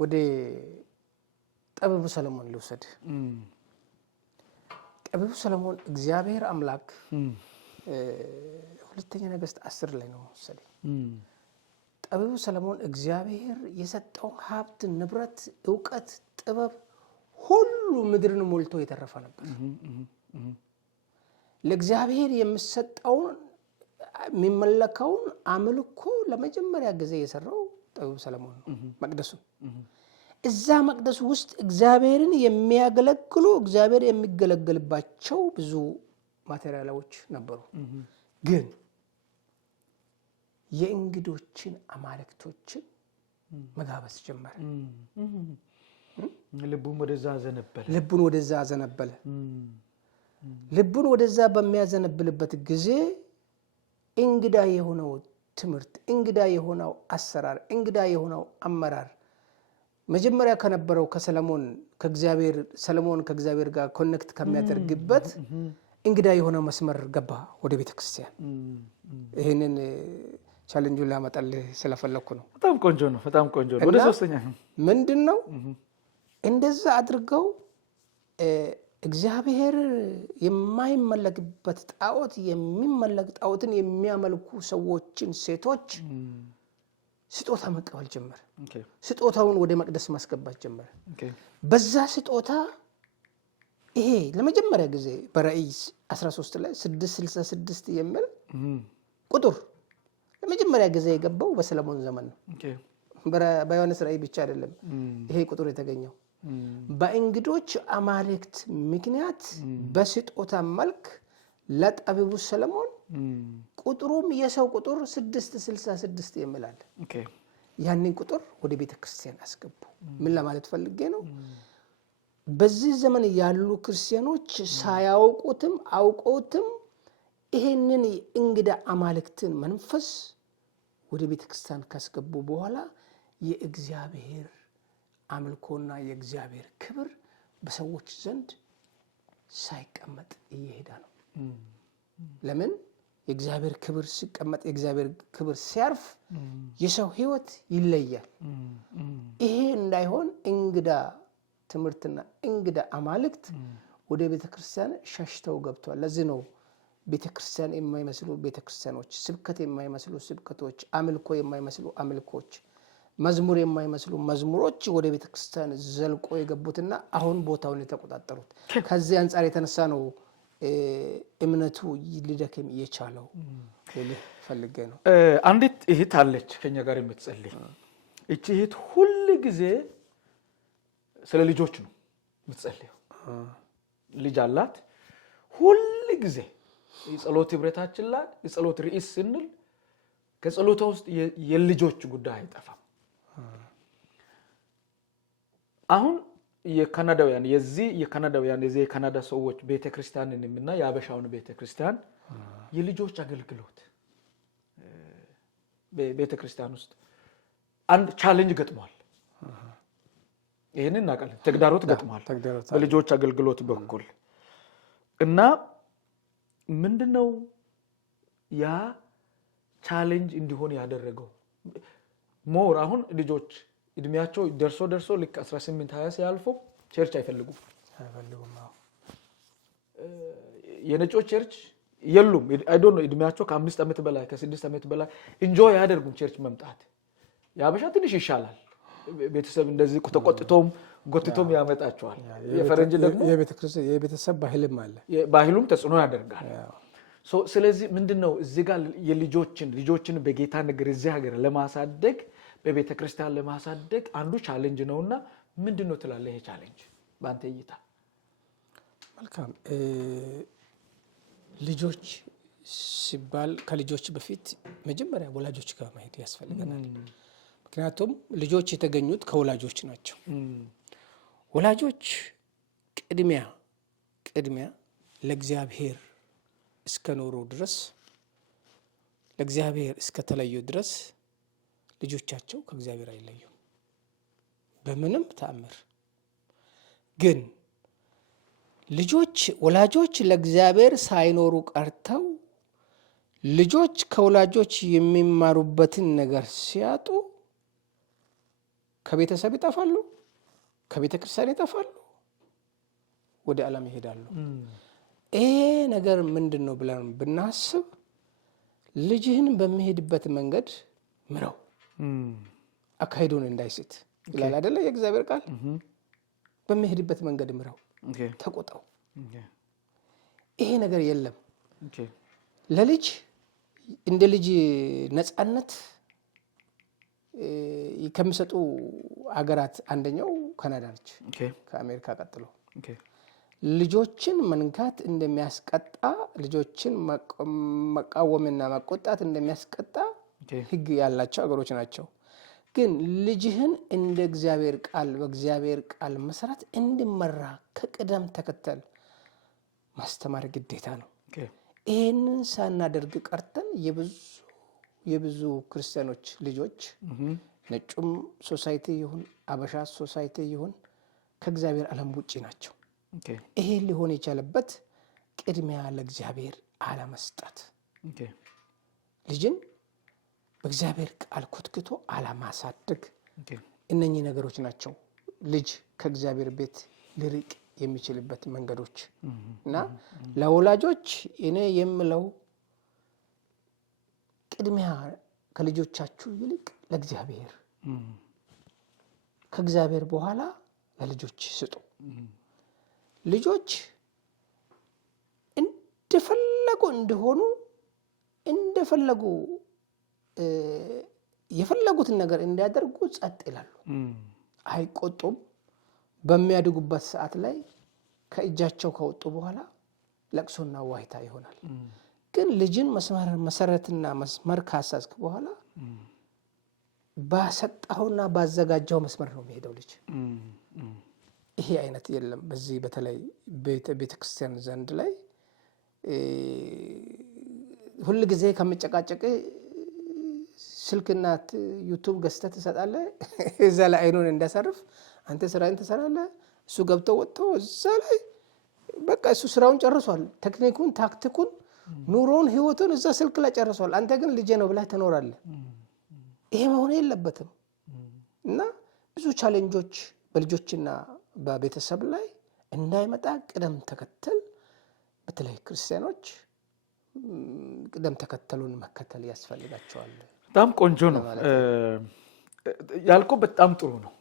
ወደ ጠቢቡ ሰለሞን ልውሰድ። ጠቢቡ ሰለሞን እግዚአብሔር አምላክ ሁለተኛ ነገሥት 10 ላይ ነው መሰለኝ። ጠቢቡ ሰለሞን እግዚአብሔር የሰጠው ሀብት፣ ንብረት፣ ዕውቀት፣ ጥበብ ሁሉ ምድርን ሞልቶ የተረፈ ነበር። ለእግዚአብሔር የሚሰጠውን የሚመለከውን አምልኮ ለመጀመሪያ ጊዜ የሰራው ጠቢቡ ሰለሞን ነው። መቅደሱ እዛ መቅደሱ ውስጥ እግዚአብሔርን የሚያገለግሉ እግዚአብሔር የሚገለገልባቸው ብዙ ማቴሪያሎች ነበሩ። ግን የእንግዶችን አማልክቶችን መጋበዝ ጀመረ። ልቡን ወደዛ አዘነበለ። ልቡን ወደዛ በሚያዘነብልበት ጊዜ እንግዳ የሆነው ትምህርት፣ እንግዳ የሆነው አሰራር፣ እንግዳ የሆነው አመራር መጀመሪያ ከነበረው ከሰለሞን ሰለሞን ከእግዚአብሔር ጋር ኮኔክት ከሚያደርግበት እንግዳ የሆነ መስመር ገባ ወደ ቤተክርስቲያን። ይሄንን ቻሌንጁን ላመጣልህ ስለፈለኩ ነው። በጣም ቆንጆ ነው። ወደ ሶስተኛ ምንድነው እንደዛ አድርገው እግዚአብሔር የማይመለክበት ጣዖት የሚመለክ ጣዖትን የሚያመልኩ ሰዎችን ሴቶች ስጦታ መቀበል ጀመረ። ስጦታውን ወደ መቅደስ ማስገባት ጀመረ። በዛ ስጦታ ይሄ ለመጀመሪያ ጊዜ በራእይ 13 ላይ 666 የሚል ቁጥር ለመጀመሪያ ጊዜ የገባው በሰለሞን ዘመን ነው። በዮሐንስ ራእይ ብቻ አይደለም ይሄ ቁጥር የተገኘው። በእንግዶች አማልክት ምክንያት በስጦታ መልክ ለጠቢቡ ሰለሞን ቁጥሩም የሰው ቁጥር 666 ይምላል ያንን ቁጥር ወደ ቤተክርስቲያን አስገቡ ምን ለማለት ፈልጌ ነው በዚህ ዘመን ያሉ ክርስቲያኖች ሳያውቁትም አውቀውትም ይሄንን እንግዳ አማልክትን መንፈስ ወደ ቤተክርስቲያን ካስገቡ በኋላ የእግዚአብሔር አምልኮና የእግዚአብሔር ክብር በሰዎች ዘንድ ሳይቀመጥ እየሄደ ነው ለምን የእግዚአብሔር ክብር ሲቀመጥ የእግዚአብሔር ክብር ሲያርፍ የሰው ህይወት ይለያል ይሄ እንዳይሆን እንግዳ ትምህርትና እንግዳ አማልክት ወደ ቤተክርስቲያን ሸሽተው ገብቷል ለዚህ ነው ቤተክርስቲያን የማይመስሉ ቤተክርስቲያኖች ስብከት የማይመስሉ ስብከቶች አምልኮ የማይመስሉ አምልኮች መዝሙር የማይመስሉ መዝሙሮች ወደ ቤተክርስቲያን ዘልቆ የገቡትና አሁን ቦታውን የተቆጣጠሩት ከዚህ አንፃር የተነሳ ነው እምነቱ ሊደክም የቻለው ፈልጌ ነው አንዲት እህት አለች ከኛ ጋር የምትጸልይ እቺ እህት ሁሉ ጊዜ ስለ ልጆች ነው የምትጸልየው ልጅ አላት ሁሉ ጊዜ የጸሎት ህብረታችን ላይ የጸሎት ርዕስ ስንል ከጸሎታ ውስጥ የልጆች ጉዳይ አይጠፋም አሁን የካናዳውያን የካናዳ ሰዎች ቤተክርስቲያንንና ያበሻውን ቤተክርስቲያን የልጆች አገልግሎት ቤተክርስቲያን ውስጥ አንድ ቻሌንጅ ገጥሟል ይሄንን እናቀለ ተግዳሮት ገጥሟል በልጆች አገልግሎት በኩል እና ምንድነው ያ ቻሌንጅ እንዲሆን ያደረገው ሞር አሁን ልጆች እድሜያቸው ደርሶ ልክ 18 20 ሲያልፉ ቸርች አይፈልጉም የነጮች ቸርች የሉም አይ ዶንት ኖ እድሜያቸው ከ5 ዓመት በላይ ከ6 ዓመት በላይ ኢንጆይ ያደርጉም ቸርች መምጣት ያበሻ ትንሽ ይሻላል ቤተሰብ እንደዚህ ተቆጥቶም ጎትቶም ያመጣቸዋል የፈረንጅ ደግሞ የቤተሰብ ባህልም አለ ባህሉም ተጽዕኖ ያደርጋል ስለዚህ ምንድነው እዚህ ጋር ልጆችን በጌታ ነገር እዚህ ሀገር ለማሳደግ በቤተክርስቲያን ለማሳደግ አንዱ ቻሌንጅ ነውና ምንድነው ትላለህ ይሄ ቻሌንጅ ባንተ እይታ መልካም ልጆች ሲባል ከልጆች በፊት መጀመሪያ ወላጆች ጋር ማየት ያስፈልጋል ምክንያቱም ልጆች የተገኙት ከወላጆች ናቸው ወላጆች ቅድሚያ ለእግዚአብሔር እስከኖሩ ድረስ ለእግዚአብሔር እስከተለዩ ድረስ ልጆቻቸው ከእግዚአብሔር አይለዩም በምንም ተአምር ግን ወላጆች ለእግዚአብሔር ሳይኖሩ ቀርተው ልጆች ከወላጆች የሚማሩበትን ነገር ሲያጡ ከቤተሰብ ይጠፋሉ ከቤተክርስቲያን ይጠፋሉ ወደ ዓለም ይሄዳሉ ይሄ ነገር ምንድነው ብለን ብናስብ ልጅህን በሚሄድበት መንገድ ምራው አካሄዱን እንዳይስት ይላል አይደለ የእግዚአብሔር ቃል በሚሄድበት መንገድ ምራው ተቆጣው ይሄ ነገር የለም ለልጅ እንደ ልጅ ነፃነት ከሚሰጡ አገራት አንደኛው ካናዳ ነች ከአሜሪካ ቀጥሎ ልጆችን መንካት እንደሚያስቀጣ ልጆችን መቃወምና መቆጣት እንደሚያስቀጣ ህግ ያላቸው አገሮች ናቸው ግን ልጅህን እንደ እግዚአብሔር ቃል በእግዚአብሔር ቃል መሰረት እንዲመራ ከቅደም ተከተል ማስተማር ግዴታ ነው ይሄንን ሳናደርግ ቀርተን የብዙ ክርስቲያኖች ልጆች ነጩም ሶሳይቲ ይሁን አበሻ ሶሳይቲ ይሁን ከእግዚአብሔር ዓለም ውጪ ናቸው ይሄ ሊሆን የቻለበት ቅድሚያ ለእግዚአብሔር አለመስጠት ልጅን በእግዚአብሔር ቃል ኮትክቶ አለማሳደግ እነኚህ ነገሮች ናቸው ልጅ ከእግዚአብሔር ቤት ሊርቅ የሚችልበት መንገዶች እና ለወላጆች እኔ የምለው ቅድሚያ ከልጆቻችሁ ይልቅ ለእግዚአብሔር ከእግዚአብሔር በኋላ ለልጆች ስጡ ልጆች እንደፈለጉ እንደሆኑ እንደፈለጉ የፈለጉትን ነገር እንዲያደርጉ ጸጥ ይላሉ አይቆጡም በሚያድጉበት ሰዓት ላይ ከእጃቸው ከወጡ በኋላ ለቅሶና ዋይታ ይሆናል። ግን ልጅን መሰረትና መስመር ካሳዝክ በኋላ ባሰጣውና ባዘጋጀው መስመር ነው የሚሄደው ልጅ። ይሄ አይነት የለም። በዚህ በተለይ ቤተክርስቲያን ዘንድ ላይ ሁሉ ጊዜ ከመጨቃጨቅ ስልክና ዩቲዩብ ገዝተህ ትሰጣለህ፣ እዛ ላይ አይኑን እንዳሰርፍ አንተ ስራህን ትሰራለህ፣ እሱ ገብቶ ወጥቶ እዛ ላይ በቃ እሱ ስራውን ጨርሷል። ቴክኒኩን፣ ታክቲኩን፣ ኑሮን፣ ህይወቱን እዛ ስልክ ላይ ጨርሷል። አንተ ግን ልጄ ነው ብለህ ትኖራለህ። ይሄ መሆን የለበትም እና ብዙ ቻሌንጆች በልጆችና በቤተሰብ ላይ እንዳይመጣ ቅደም ተከተል በተለይ ክርስቲያኖች ቅደም ተከተሉን መከተል ያስፈልጋቸዋል። በጣም ቆንጆ ነው ያልከው፣ በጣም ጥሩ ነው።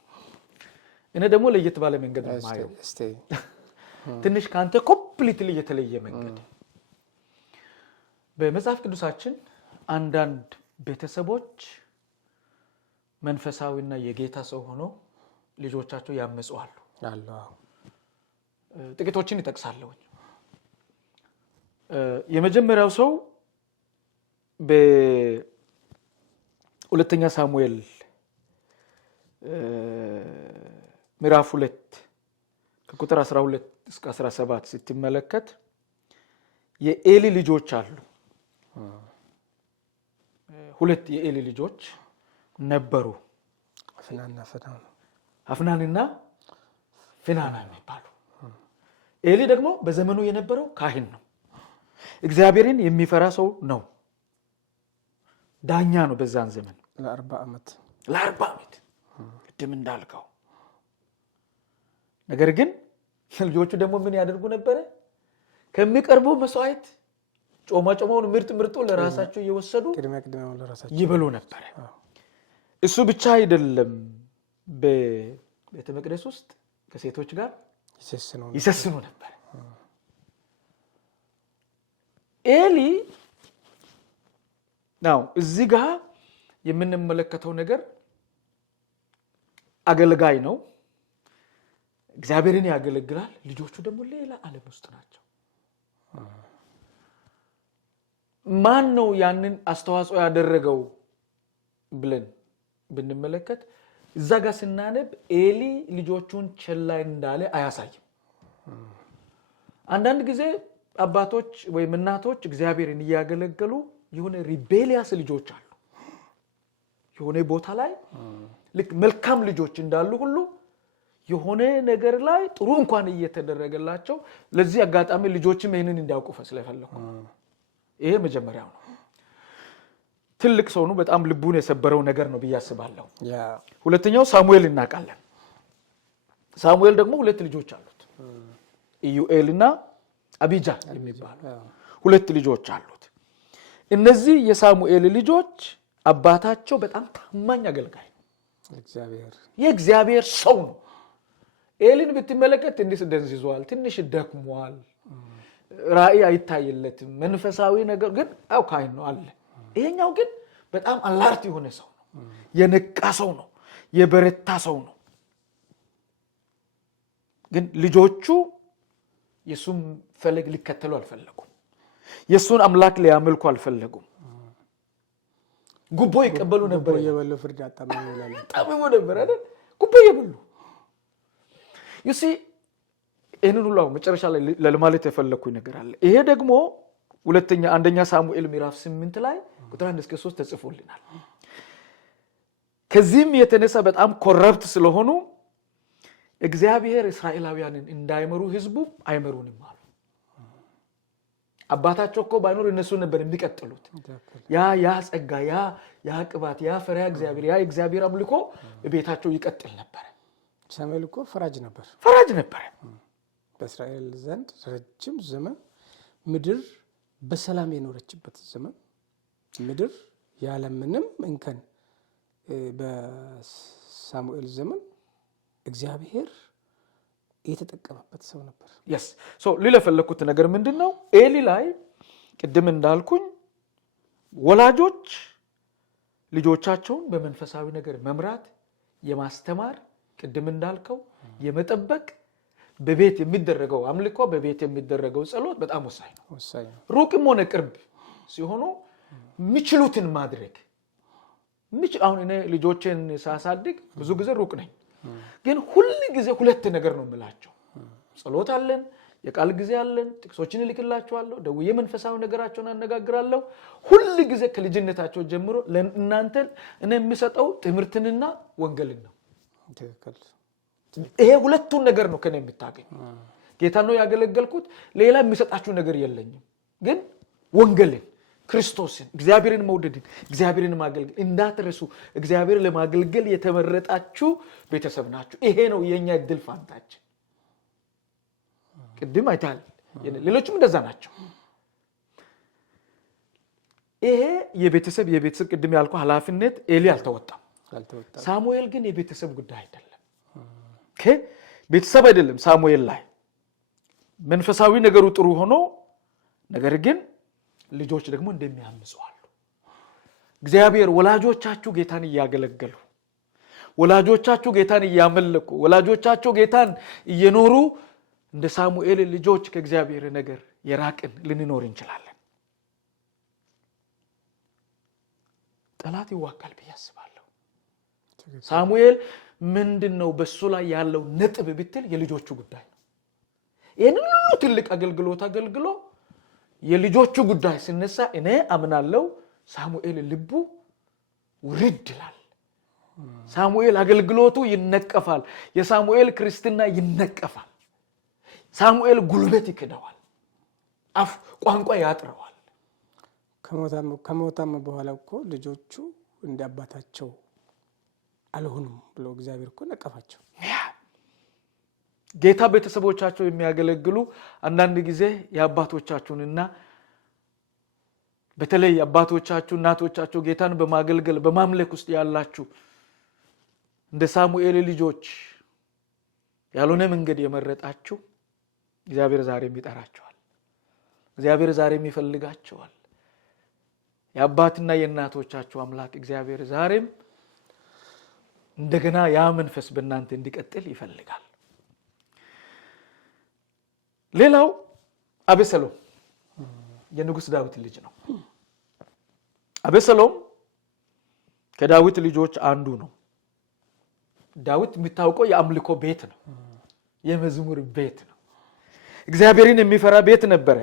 እኔ ደግሞ ለየት ባለ መንገድ ነው ማየው። ትንሽ ካንተ ኮምፕሊትሊ የተለየ መንገድ። በመጽሐፍ ቅዱሳችን አንዳንድ ቤተሰቦች መንፈሳዊና የጌታ ሰው ሆኖ ልጆቻቸው ያመጹአሉ። ጥቂቶችን ይጠቅሳለሁ። የመጀመሪያው ሰው በሁለተኛ ሳሙኤል ምዕራፍ 2 ከቁጥር 12 እስከ 17 ስትመለከት የኤሊ ልጆች አሉ። ሁለት የኤሊ ልጆች ነበሩ፣ አፍናንና ፊናና የሚባሉ። ኤሊ ደግሞ በዘመኑ የነበረው ካህን ነው። እግዚአብሔርን የሚፈራ ሰው ነው። ዳኛ ነው በዛን ዘመን ለ40 ዓመት ቅድም እንዳልከው። ነገር ግን ልጆቹ ደግሞ ምን ያደርጉ ነበረ? ከሚቀርበው መስዋዕት ጮማውን ምርጥ ለራሳቸው እየወሰዱ ይበሉ ነበረ። እሱ ብቻ አይደለም፣ በቤተ መቅደስ ውስጥ ከሴቶች ጋር ይሰስኑ ነበር። ኤሊ ነው እዚህ ጋር የምንመለከተው ነገር። አገልጋይ ነው፣ እግዚአብሔርን ያገለግላል። ልጆቹ ደግሞ ሌላ ዓለም ውስጥ ናቸው። ማን ነው ያንን አስተዋጽኦ ያደረገው ብለን ብንመለከት እዛ ጋር ስናነብ ኤሊ ልጆቹን ቸላ እንዳለ አያሳይም። አንዳንድ ጊዜ አባቶች ወይም እናቶች እግዚአብሔርን እያገለገሉ የሆነ ሪቤሊያስ ልጆች አሉ። የሆነ ቦታ ላይ ልክ መልካም ልጆች እንዳሉ ሁሉ የሆነ ነገር ላይ ጥሩ እንኳን እየተደረገላቸው፣ ለዚህ አጋጣሚ ልጆችም ይሄንን እንዲያውቁ ስለፈለኩ ይሄ መጀመሪያው ነው። ትልቅ ሰው ነው፣ በጣም ልቡን የሰበረው ነገር ነው ብዬ አስባለሁ። ሁለተኛው ሳሙኤል እናውቃለን። ሳሙኤል ደግሞ ሁለት ልጆች አሉት፣ ኢዩኤልና አቢጃ የሚባሉ ሁለት ልጆች አሉት። እነዚህ የሳሙኤል ልጆች አባታቸው በጣም ታማኝ አገልጋይ ነው፣ የእግዚአብሔር ሰው ነው። ኤሊን ብትመለከት ትንሽ ደንዝዟል፣ ትንሽ ደክሟል፣ ራእይ አይታይለትም፣ መንፈሳዊ ነገር ግን አው ካህን ነው አለ። ይሄኛው ግን በጣም አላርት የሆነ ሰው ነው፣ የነቃ ሰው ነው፣ የበረታ ሰው ነው። ግን ልጆቹ የሱን ፈለግ ሊከተሉ አልፈለጉም። የሱን አምላክ ሊያመልኩ አልፈለጉም። ጉቦ ይቀበሉ ነበር። የበሉ ፍርድ አጣመሙ ነበር አይደል? ጉቦ የበሉ you see ይሄንን ሁሉ መጨረሻ ላይ ለማለት የፈለኩኝ ነገር አለ። ይሄ ደግሞ አንደኛ ሳሙኤል ምዕራፍ 8 ላይ ቁጥር 1 እስከ 3 ተጽፎልናል። ከዚህም የተነሳ በጣም ኮረፕት ስለሆኑ እግዚአብሔር እስራኤላውያንን እንዳይመሩ ህዝቡ አይመሩንም አሉ። አባታቸው እኮ ባይኖር እነሱ ነበር የሚቀጥሉት። ያ ጸጋ፣ ያ ቅባት፣ ያ ፈሪሃ እግዚአብሔር፣ ያ እግዚአብሔር አምልኮ በቤታቸው ይቀጥል ነበር። ሳሙኤል እኮ ፈራጅ ነበር። በእስራኤል ዘንድ ረጅም ዘመን ምድር በሰላም የኖረችበት ዘመን፣ ምድር ያለምንም እንከን በሳሙኤል ዘመን እግዚአብሔር የተጠቀመበት ሰው ነበር። ሊለፈለኩት ነገር ምንድነው? ኤሊ ላይ ቅድም እንዳልኩኝ ወላጆች ልጆቻቸውን በመንፈሳዊ ነገር መምራት፣ የማስተማር፣ ቅድም እንዳልከው የመጠበቅ በቤት የሚደረገው አምልኮ በቤት የሚደረገው ጸሎት በጣም ወሳኝ ነው። ሩቅም ሆነ ቅርብ ሲሆኑ የሚችሉትን ማድረግ አሁን እኔ ልጆችን ሳሳድግ ብዙ ጊዜ ሩቅ ነኝ፣ ግን ሁሉ ጊዜ ሁለት ነገር ነው የምላቸው። ጸሎት አለን፣ የቃል ጊዜ አለን፣ ጥቅሶችን እልክላቸዋለሁ፣ ደውዬ መንፈሳዊ ነገራቸውን አነጋግራለሁ። ሁሉ ጊዜ ከልጅነታቸው ጀምሮ ለእናንተ እኔ የሚሰጠው ትምህርትንና ወንጌልን ነው። ይሄ ሁለቱን ነገር ነው ከኔ የምታገኝ። ጌታ ነው ያገለገልኩት፣ ሌላ የሚሰጣችሁ ነገር የለኝም። ግን ወንጌልን፣ ክርስቶስን፣ እግዚአብሔርን መውደድን፣ እግዚአብሔርን ማገልገል እንዳትረሱ። እግዚአብሔር ለማገልገል የተመረጣችሁ ቤተሰብ ናችሁ። ይሄ ነው የኛ እድል ፋንታችን። ቅድም አይታል፣ ሌሎችም እንደዛ ናቸው። ይሄ የቤተሰብ ቅድም ያልኩ ኃላፊነት ኤሊ አልተወጣም። ሳሙኤል ግን የቤተሰብ ጉዳይ አይደለም። ቤተሰብ አይደለም ሳሙኤል ላይ መንፈሳዊ ነገሩ ጥሩ ሆኖ፣ ነገር ግን ልጆች ደግሞ እንደሚያምፁ አሉ። እግዚአብሔር ወላጆቻችሁ ጌታን እያገለገሉ፣ ወላጆቻችሁ ጌታን እያመለኩ፣ ወላጆቻችሁ ጌታን እየኖሩ እንደ ሳሙኤል ልጆች ከእግዚአብሔር ነገር የራቅን ልንኖር እንችላለን። ጠላት ይዋጋል ብዬ አስባለሁ። ሳሙኤል ምንድነው በሱ ላይ ያለው ነጥብ ብትል የልጆቹ ጉዳይ ነው። ይሄን ሁሉ ትልቅ አገልግሎት አገልግሎ የልጆቹ ጉዳይ ሲነሳ እኔ አምናለሁ ሳሙኤል ልቡ ውርድ ይላል። ሳሙኤል አገልግሎቱ ይነቀፋል። የሳሙኤል ክርስትና ይነቀፋል። ሳሙኤል ጉልበት ይክደዋል። አፍ ቋንቋ ያጥረዋል። ከሞታም በኋላ እኮ ልጆቹ እንደ አባታቸው አልሆኑም ብሎ እግዚአብሔር እኮ ነቀፋቸው። ጌታ ቤተሰቦቻቸው የሚያገለግሉ አንዳንድ ጊዜ የአባቶቻችሁንና በተለይ አባቶቻችሁ እናቶቻችሁ ጌታን በማገልገል በማምለክ ውስጥ ያላችሁ እንደ ሳሙኤል ልጆች ያልሆነ መንገድ የመረጣችሁ እግዚአብሔር ዛሬም ይጠራቸዋል። እግዚአብሔር ዛሬም ይፈልጋቸዋል። የአባትና የእናቶቻችሁ አምላክ እግዚአብሔር ዛሬም እንደገና ያ መንፈስ በእናንተ እንዲቀጥል ይፈልጋል። ሌላው አቤሰሎም የንጉስ ዳዊት ልጅ ነው። አቤሰሎም ከዳዊት ልጆች አንዱ ነው። ዳዊት የሚታወቀው የአምልኮ ቤት ነው፣ የመዝሙር ቤት ነው፣ እግዚአብሔርን የሚፈራ ቤት ነበረ።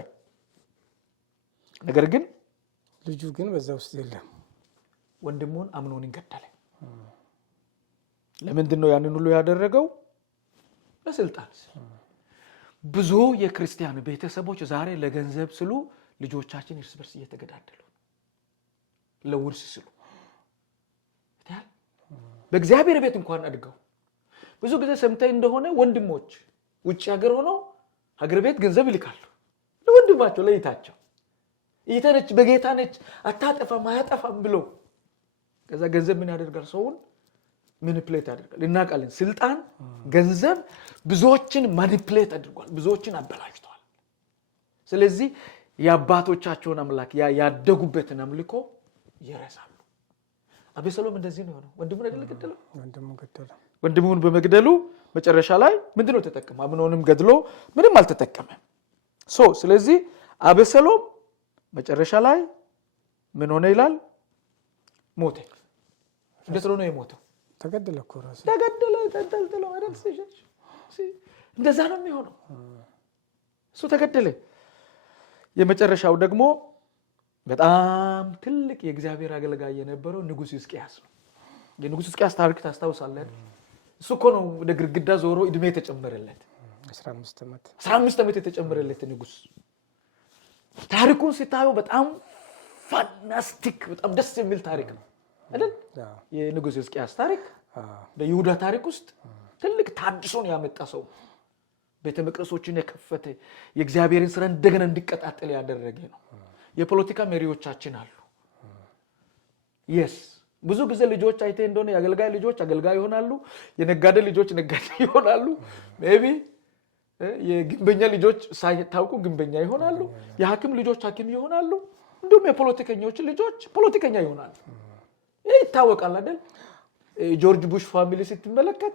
ነገር ግን ልጁ ግን በዛ ውስጥ የለም። ወንድሙን አምኖንን ገደለ። ለምንድን ነው ያንን ሁሉ ያደረገው? ለስልጣን። ብዙ የክርስቲያን ቤተሰቦች ዛሬ ለገንዘብ ስሉ ልጆቻችን እርስ በርስ እየተገዳደሉ፣ ለውርስ ስሉ በእግዚአብሔር ቤት እንኳን አድገው ብዙ ጊዜ ሰምተህ እንደሆነ ወንድሞች ውጭ ሀገር ሆነው ሀገር ቤት ገንዘብ ይልካሉ ለወንድማቸው ለይታቸው፣ ይተነች በጌታ ነች አታጠፋም አያጠፋም ብሎ ከዛ ገንዘብ ምን ያደርጋል? ሰውን ማኒፕሌት ያደርጋል። እናውቃለን። ስልጣን፣ ገንዘብ ብዙዎችን ማኒፕሌት አድርጓል፣ ብዙዎችን አበላሽቷል። ስለዚህ የአባቶቻቸውን አምላክ ያደጉበትን አምልኮ ይረሳሉ። አቤሰሎም እንደዚህ ነው የሆነው። ወንድሙን አይደል ገደለው? ወንድሙን በመግደሉ መጨረሻ ላይ ምንድነው ተጠቀመው? አምኖንም ገድሎ ምንም አልተጠቀመም። ስለዚህ አቤሰሎም መጨረሻ ላይ ምን ሆነ ይላል? ሞተ። እንዴት ነው የሞተው? ተገደለ እኮ ራሱ ተገደለ፣ ተንጠልጥሎ አይደል? እንደዛ ነው የሚሆነው። እሱ ተገደለ። የመጨረሻው ደግሞ በጣም ትልቅ የእግዚአብሔር አገልጋይ የነበረው ንጉስ ሕዝቅያስ ነው። የንጉስ ሕዝቅያስ ታሪክ ታስታውሳለህ? እሱ እኮ ነው ወደ ግድግዳ ዞሮ እድሜ የተጨመረለት 15 ዓመት የተጨመረለት ንጉስ። ታሪኩን ሲታየው በጣም ፋንታስቲክ፣ በጣም ደስ የሚል ታሪክ ነው አይደል? የንጉስ ሕዝቅያስ ታሪክ በይሁዳ ታሪክ ውስጥ ትልቅ ታድሶን ያመጣ ሰው፣ ቤተ መቅደሶችን የከፈተ የእግዚአብሔርን ስራ እንደገና እንዲቀጣጠል ያደረገ ነው። የፖለቲካ መሪዎቻችን አሉ። ብዙ ጊዜ ልጆች አይተህ እንደሆነ የአገልጋይ ልጆች አገልጋይ ይሆናሉ፣ የነጋዴ ልጆች ነጋዴ ይሆናሉ፣ ሜቢ የግንበኛ ልጆች ሳይታውቁ ግንበኛ ይሆናሉ፣ የሐኪም ልጆች ሐኪም ይሆናሉ፣ እንዲሁም የፖለቲከኞች ልጆች ፖለቲከኛ ይሆናሉ። ይህ ይታወቃል አይደል? ጆርጅ ቡሽ ፋሚሊ ስትመለከት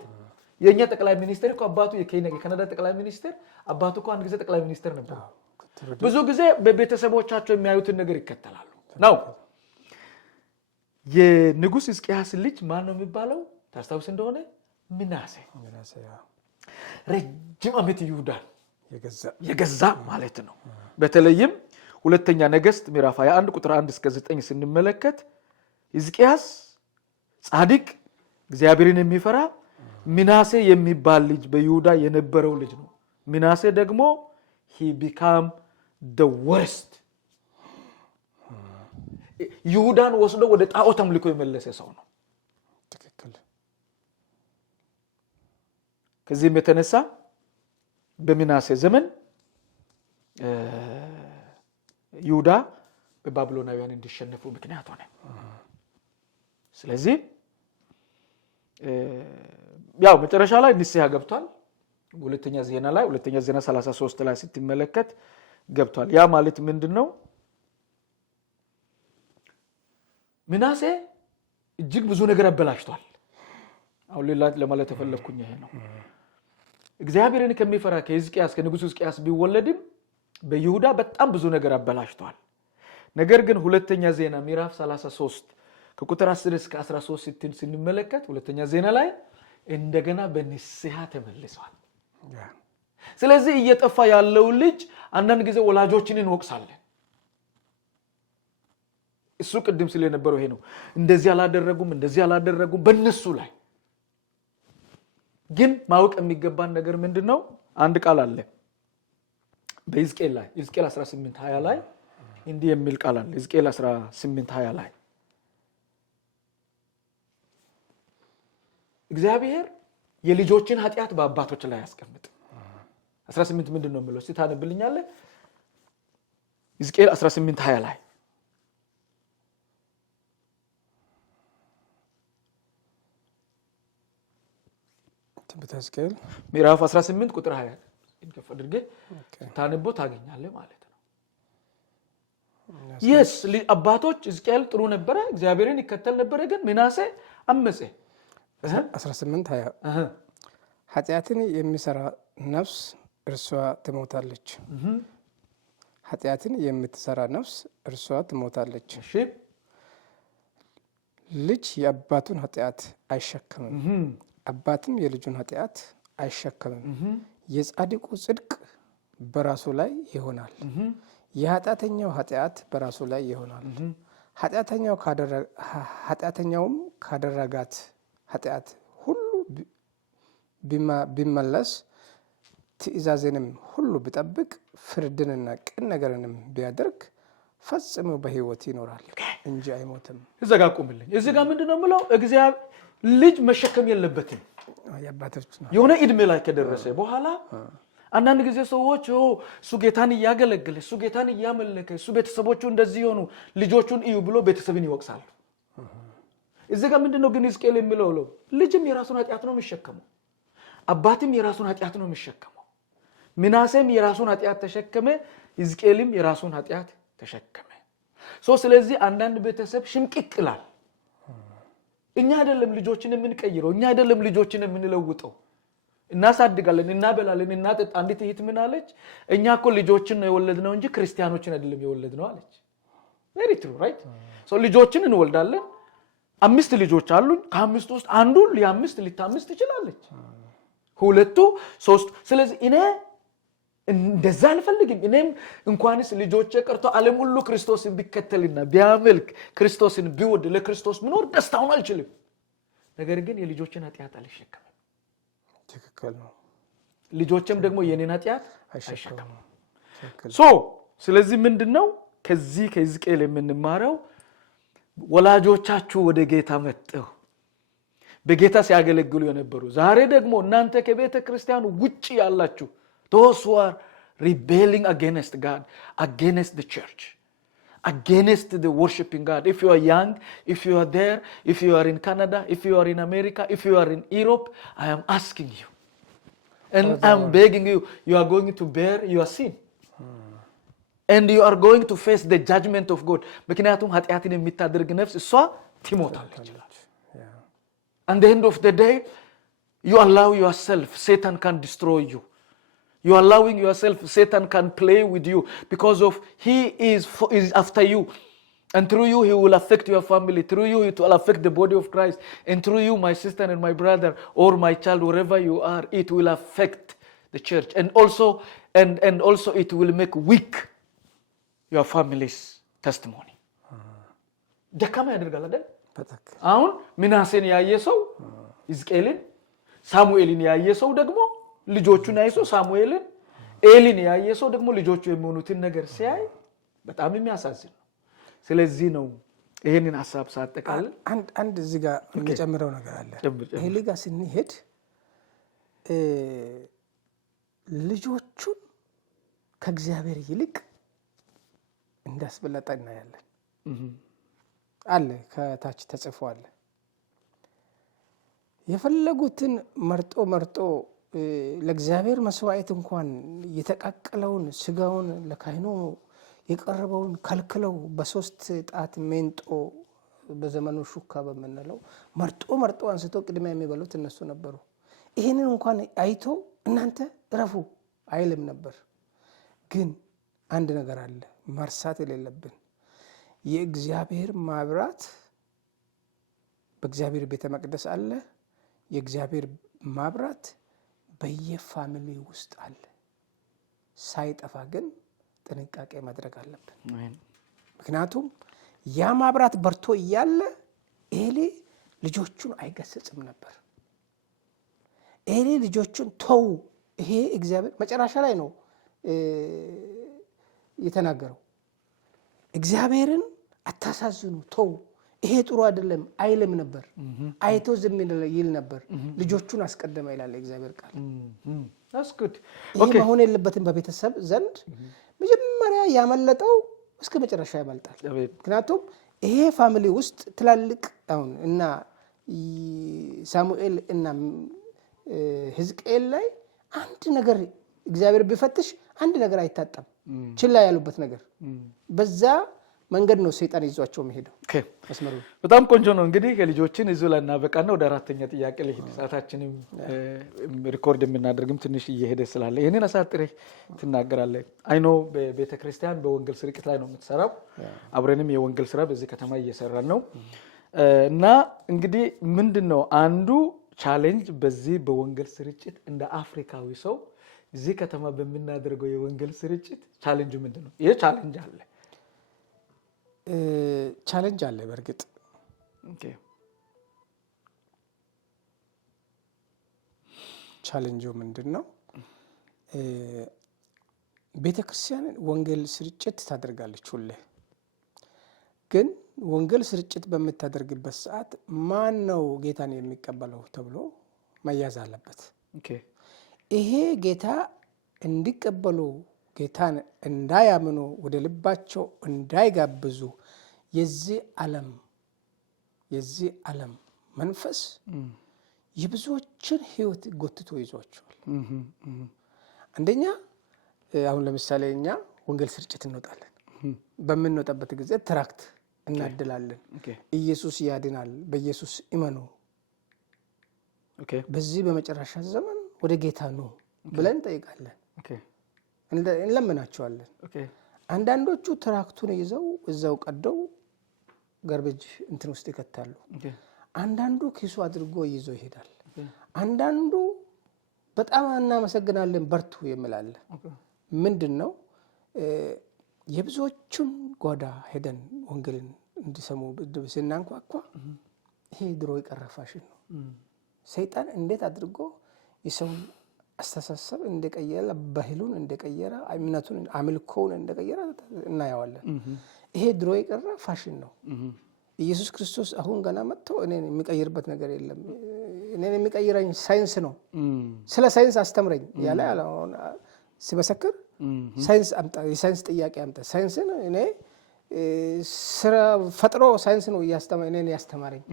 የኛ ጠቅላይ ሚኒስትር እኮ አባቱ የካናዳ ጠቅላይ ሚኒስትር አባቱ እኮ አንድ ጊዜ ጠቅላይ ሚኒስትር ነበር። ብዙ ጊዜ በቤተሰቦቻቸው የሚያዩትን ነገር ይከተላሉ ነው። የንጉስ ሕዝቅያስ ልጅ ማን ነው የሚባለው ታስታውስ እንደሆነ? ምናሴ ረጅም ዓመት ይሁዳን የገዛ ማለት ነው። በተለይም ሁለተኛ ነገሥት ምዕራፍ 21 ቁጥር 1 እስከ 9 ስንመለከት ሕዝቅያስ ጻድቅ እግዚአብሔርን የሚፈራ ምናሴ የሚባል ልጅ በይሁዳ የነበረው ልጅ ነው። ምናሴ ደግሞ he became the worst ይሁዳን ወስዶ ወደ ጣዖት አምልኮ የመለሰ ሰው ነው። ትክክል። ከዚህም የተነሳ በምናሴ ዘመን ይሁዳ በባቢሎናውያን እንዲሸነፉ ምክንያት ሆነ። ስለዚህ ያው መጨረሻ ላይ ንስሐ ገብቷል። ሁለተኛ ዜና 33 ላይ ስትመለከት ገብቷል። ያ ማለት ምንድነው? ምናሴ እጅግ ብዙ ነገር አበላሽቷል። አሁን ሌላ ለማለት ተፈለኩኝ ይሄ ነው። እግዚአብሔርን ከሚፈራ ከሕዝቅያስ ከንጉስ ሕዝቅያስ ቢወለድም በይሁዳ በጣም ብዙ ነገር አበላሽቷል። ነገር ግን ሁለተኛ ዜና ምዕራፍ 33 ከቁጥር 10 እስከ 13 ስንመለከት ሁለተኛ ዜና ላይ እንደገና በንስሐ ተመልሷል። ስለዚህ እየጠፋ ያለው ልጅ አንዳንድ ጊዜ ወላጆችን እንወቅሳለን። እሱ ቅድም ስለነበረው ይሄ ነው። እንደዚህ አላደረጉም በእነሱ ላይ ግን ማወቅ የሚገባን ነገር ምንድነው? አንድ ቃል አለ በሕዝቅኤል ላይ ሕዝቅኤል 18:20 ላይ እንዲህ የሚል ቃል አለ። ሕዝቅኤል 18:20 ላይ እግዚአብሔር የልጆችን ኃጢአት በአባቶች ላይ ያስቀምጥ። 18 ምንድነው የሚለው? እስቲ ታነብልኛለህ? ሕዝቅኤል 18:20 ላይ በተስቀል ምዕራፍ 18 ቁጥር 20 እንከፍ አድርገህ ታነቦ ታገኛለህ ማለት ነው። yes አባቶች ሕዝቅኤል ጥሩ ነበረ፣ እግዚአብሔርን ይከተል ነበረ። ግን ምናሴ አመፀ። 18:20 ኃጢአትን የሚሰራ ነፍስ እርሷ ትሞታለች። ኃጢአትን የምትሰራ ነፍስ እርሷ ትሞታለች። እሺ ልጅ የአባቱን ኃጢአት አይሸከምም፣ አባትም የልጁን ኃጢአት አይሸከምም። የጻድቁ ጽድቅ በራሱ ላይ ይሆናል፣ የኃጢአተኛው ኃጢአት በራሱ ላይ ይሆናል። ኃጢአተኛውም ካደረጋት ኃጢአት ሁሉ ቢመለስ ትእዛዜንም ሁሉ ቢጠብቅ ፍርድንና ቅን ነገርንም ቢያደርግ ፈጽሞ በሕይወት ይኖራል እንጂ አይሞትም። እዛ ጋር ቆምልኝ። እዚህ ጋር ምንድነው የምለው? እግዚአብሔር ልጅ መሸከም የለበትም። የሆነ እድሜ ላይ ከደረሰ በኋላ አንዳንድ ጊዜ ሰዎች እሱ ጌታን እያገለገለ እሱ ጌታን እያመለከ እሱ ቤተሰቦቹ እንደዚህ ሆኑ ልጆቹን እዩ ብሎ ቤተሰብን ይወቅሳሉ። እዚህ ጋር ምንድነው ግን ሕዝቅኤል የሚለው? ልጅም የራሱን ኃጢአት ነው የሚሸከመው፣ አባትም የራሱን ኃጢአት ነው የሚሸከመው። ምናሴም የራሱን ኃጢአት ተሸከመ፣ ሕዝቅኤልም የራሱን ኃጢአት ተሸከመ። ስለዚህ አንዳንድ ቤተሰብ ሽምቅቅ ይላል። እኛ አይደለም ልጆችን የምንቀይረው፣ እኛ አይደለም ልጆችን የምንለውጠው። እናሳድጋለን፣ እናበላለን፣ እናጠጣ። አንዲት እህት ምን አለች? እኛ እኮ ልጆችን ነው የወለድነው እንጂ ክርስቲያኖችን አይደለም የወለድነው አለች። ቬሪ ትሩ ራይት። ልጆችን እንወልዳለን። 5 ልጆች አሉኝ። ከ5 ውስጥ አንዱ ለ5 ልታምስ ትችላለች፣ 2 3። ስለዚህ እኔ እንደዛ አልፈልግም። እኔም እንኳንስ ልጆቼ ቀርቶ ዓለም ሁሉ ክርስቶስን ቢከተልና ቢያመልክ ክርስቶስን ቢወድ ለክርስቶስ ምኖር ደስታውን አልችልም። ነገር ግን የልጆችን ኃጢአት አልሸከምም። ትክክል ነው። ልጆችም ደግሞ የኔን ኃጢአት አይሸከሙም። ስለዚህ ምንድነው ከዚህ ከሕዝቅኤል የምንማረው? ወላጆቻችሁ ወደ ጌታ መጥተው በጌታ ሲያገለግሉ የነበሩ ዛሬ ደግሞ እናንተ ከቤተ ክርስቲያኑ ውጪ ያላችሁ those who are rebelling against God, against the church, against the worshiping God. If you are young, if you are there, if you are in Canada, if you are in America, if you are in Europe, I am asking you and I am begging you, you are going to bear your sin. And you are going to face the judgment of God. ምክንያቱም ኃጢአትን የምታደርግ ነፍስ እሷ ትሞታለች። And the end of the day You allow yourself, Satan can destroy you. You allowing yourself, Satan can play with you because of he is after you. And through you, he will affect your family. Through you, it will affect the body of Christ. And through you, my sister and my brother, or my child, wherever you are, it will affect the church. And also it will make weak your family's testimony. ደካማ ያደርጋል አይደል? አሁን ሚናሴን ያየ ሰው ሕዝቅኤልን፣ ሳሙኤልን ያየ ሰው ደግሞ ልጆቹን ያየ ሰው ሳሙኤልን፣ ኤሊን ያየ ሰው ደግሞ ልጆቹ የሚሆኑትን ነገር ሲያይ በጣም የሚያሳዝን ነው። ስለዚህ ነው ይሄንን ሐሳብ ሳጠቃልል አንድ እዚህ ጋር የጨምረው ነገር አለ። ኤሊ ጋር ስንሄድ ልጆቹን ከእግዚአብሔር ይልቅ እንዳስበለጠ እናያለን። አለ ከታች ተጽፏል። የፈለጉትን መርጦ ለእግዚአብሔር መስዋዕት እንኳን የተቃቀለውን ስጋውን ለካህኑ የቀረበውን ከልክለው በሶስት ጣት ሜንጦ በዘመኑ ሹካ በመነለው መርጦ አንስቶ ቅድሚያ የሚበሉት እነሱ ነበሩ። ይሄንን እንኳን አይቶ እናንተ ረፉ አይልም ነበር። ግን አንድ ነገር አለ መርሳት የሌለብን። የእግዚአብሔር ማብራት በእግዚአብሔር ቤተ መቅደስ አለ። የእግዚአብሔር ማብራት በየፋሚሊ ውስጥ አለ። ሳይጠፋ ግን ጥንቃቄ ማድረግ አለብን። ምክንያቱም ያ ማብራት በርቶ እያለ ኤሊ ልጆቹን አይገስጽም ነበር። ኤሊ ልጆቹን ተው፣ ይሄ እግዚአብሔር መጨረሻ ላይ ነው የተናገረው። እግዚአብሔርን አታሳዝኑ፣ ተው፣ ይሄ ጥሩ አይደለም አይልም ነበር። አይቶ ዝም ይል ነበር። ልጆቹን አስቀደመ ይላል እግዚአብሔር ቃል። ይሄ መሆን የለበትም በቤተሰብ ዘንድ። መጀመሪያ ያመለጠው እስከ መጨረሻ ያመልጣል። ምክንያቱም ይሄ ፋሚሊ ውስጥ ትላልቅ አሁን እና ሳሙኤል እና ሕዝቅኤል ላይ አንድ ነገር እግዚአብሔር ቢፈትሽ አንድ ነገር አይታጣም። ችላ ያሉበት ነገር በዛ መንገድ ነው ሰይጣን ይዟቸው የሚሄደው። መስመሩ በጣም ቆንጆ ነው። እንግዲህ ከልጆችን እዚሁ ላይ እናበቃና ወደ አራተኛ ጥያቄ ላይ ሰዓታችንም ሪኮርድ የምናደርግም ትንሽ እየሄደ ስላለ ይሄንን አሳጥሬ ትናገራለህ። አይኖ በቤተክርስቲያን በወንጌል ስርጭት ላይ ነው የምትሰራው። አብረንም የወንጌል ስራ በዚህ ከተማ እየሰራን ነው እና እንግዲህ ምንድነው አንዱ ቻሌንጅ በዚህ በወንጌል ስርጭት እንደ አፍሪካዊ ሰው እዚህ ከተማ በምናደርገው የወንጌል ስርጭት ቻሌንጁ ምንድነው? ይሄ ቻሌንጅ አለ ቻሌንጅ አለ። በርግጥ ቻሌንጁ ምንድነው? ቤተክርስቲያን ወንጌል ስርጭት ታደርጋለች ሁሌ። ግን ወንጌል ስርጭት በምታደርግበት ሰዓት ማን ነው ጌታን የሚቀበለው ተብሎ መያዝ አለበት። ይሄ ጌታ እንዲቀበሉ ጌታን እንዳያምኑ ወደ ልባቸው እንዳይጋብዙ የዚህ ዓለም መንፈስ የብዙዎችን ሕይወት ጎትቶ ይዟቸዋል። አንደኛ አሁን ለምሳሌ እኛ ወንጌል ስርጭት እንወጣለን። በምንወጣበት ጊዜ ትራክት እናድላለን። ኢየሱስ ያድናል፣ በኢየሱስ እመኑ፣ በዚህ በመጨረሻ ዘመን ወደ ጌታ ነው ብለን እንጠይቃለን፣ እንለምናቸዋለን። አንዳንዶቹ ትራክቱን ይዘው እዛው ቀደው ገርበጅ እንትን ውስጥ ይከታሉ። አንዳንዱ ኪሱ አድርጎ ይዞ ይሄዳል። አንዳንዱ በጣም እናመሰግናለን በርቱ የሚላል። ምንድነው የብዙዎቹን ጓዳ ሄደን ወንጌልን እንዲሰሙ ስናንኳኳ ይሄ ድሮ የቀረ ፋሽን ነው። ሰይጣን እንዴት አድርጎ የሰውን አስተሳሰብ እንደቀየረ፣ ባህሉን እንደቀየረ፣ እምነቱን አምልኮውን እንደቀየረ እናያዋለን። ይሄ ድሮ የቀረ ፋሽን ነው። ኢየሱስ ክርስቶስ አሁን ገና መጥቶ እኔን የሚቀይርበት ነገር የለም፣ እኔን የሚቀይረኝ ሳይንስ ነው፣ ስለ ሳይንስ አስተምረኝ ያለ ሲመሰክር ሳይንስ አምጣ፣ የሳይንስ ጥያቄ አምጣ፣ ሳይንስን እኔ ስራ ፈጥሮ ሳይንስ ነው እኔን ያስተማረኝ፣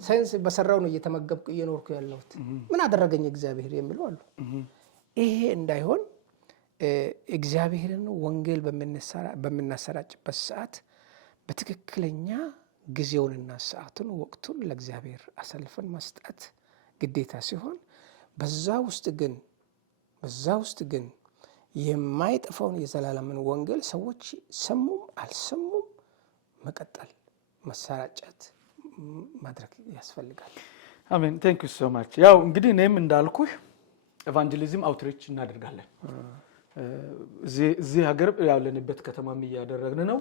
ሳይንስ በሰራው ነው እየተመገብኩ እየኖርኩ ያለሁት፣ ምን አደረገኝ እግዚአብሔር የሚሉ አሉ። ይሄ እንዳይሆን እግዚአብሔርን ወንጌል በምናሰራጭበት ሰዓት በትክክለኛ ጊዜውንና ሰዓቱን ወቅቱን ለእግዚአብሔር አሳልፈን መስጠት ግዴታ ሲሆን በዛ ውስጥ ግን የማይጠፋውን የዘላለምን ወንጌል ሰዎች ሰሙም አልሰሙም መቀጠል መሰራጨት ማድረግ ያስፈልጋል። አሜን። ቴንክ ዩ ሶ ማች። ያው እንግዲህ እኔም እንዳልኩህ ኤቫንጀሊዝም አውትሪች እናደርጋለን። እዚህ ሀገር ያለንበት ከተማም እያደረግን ነው።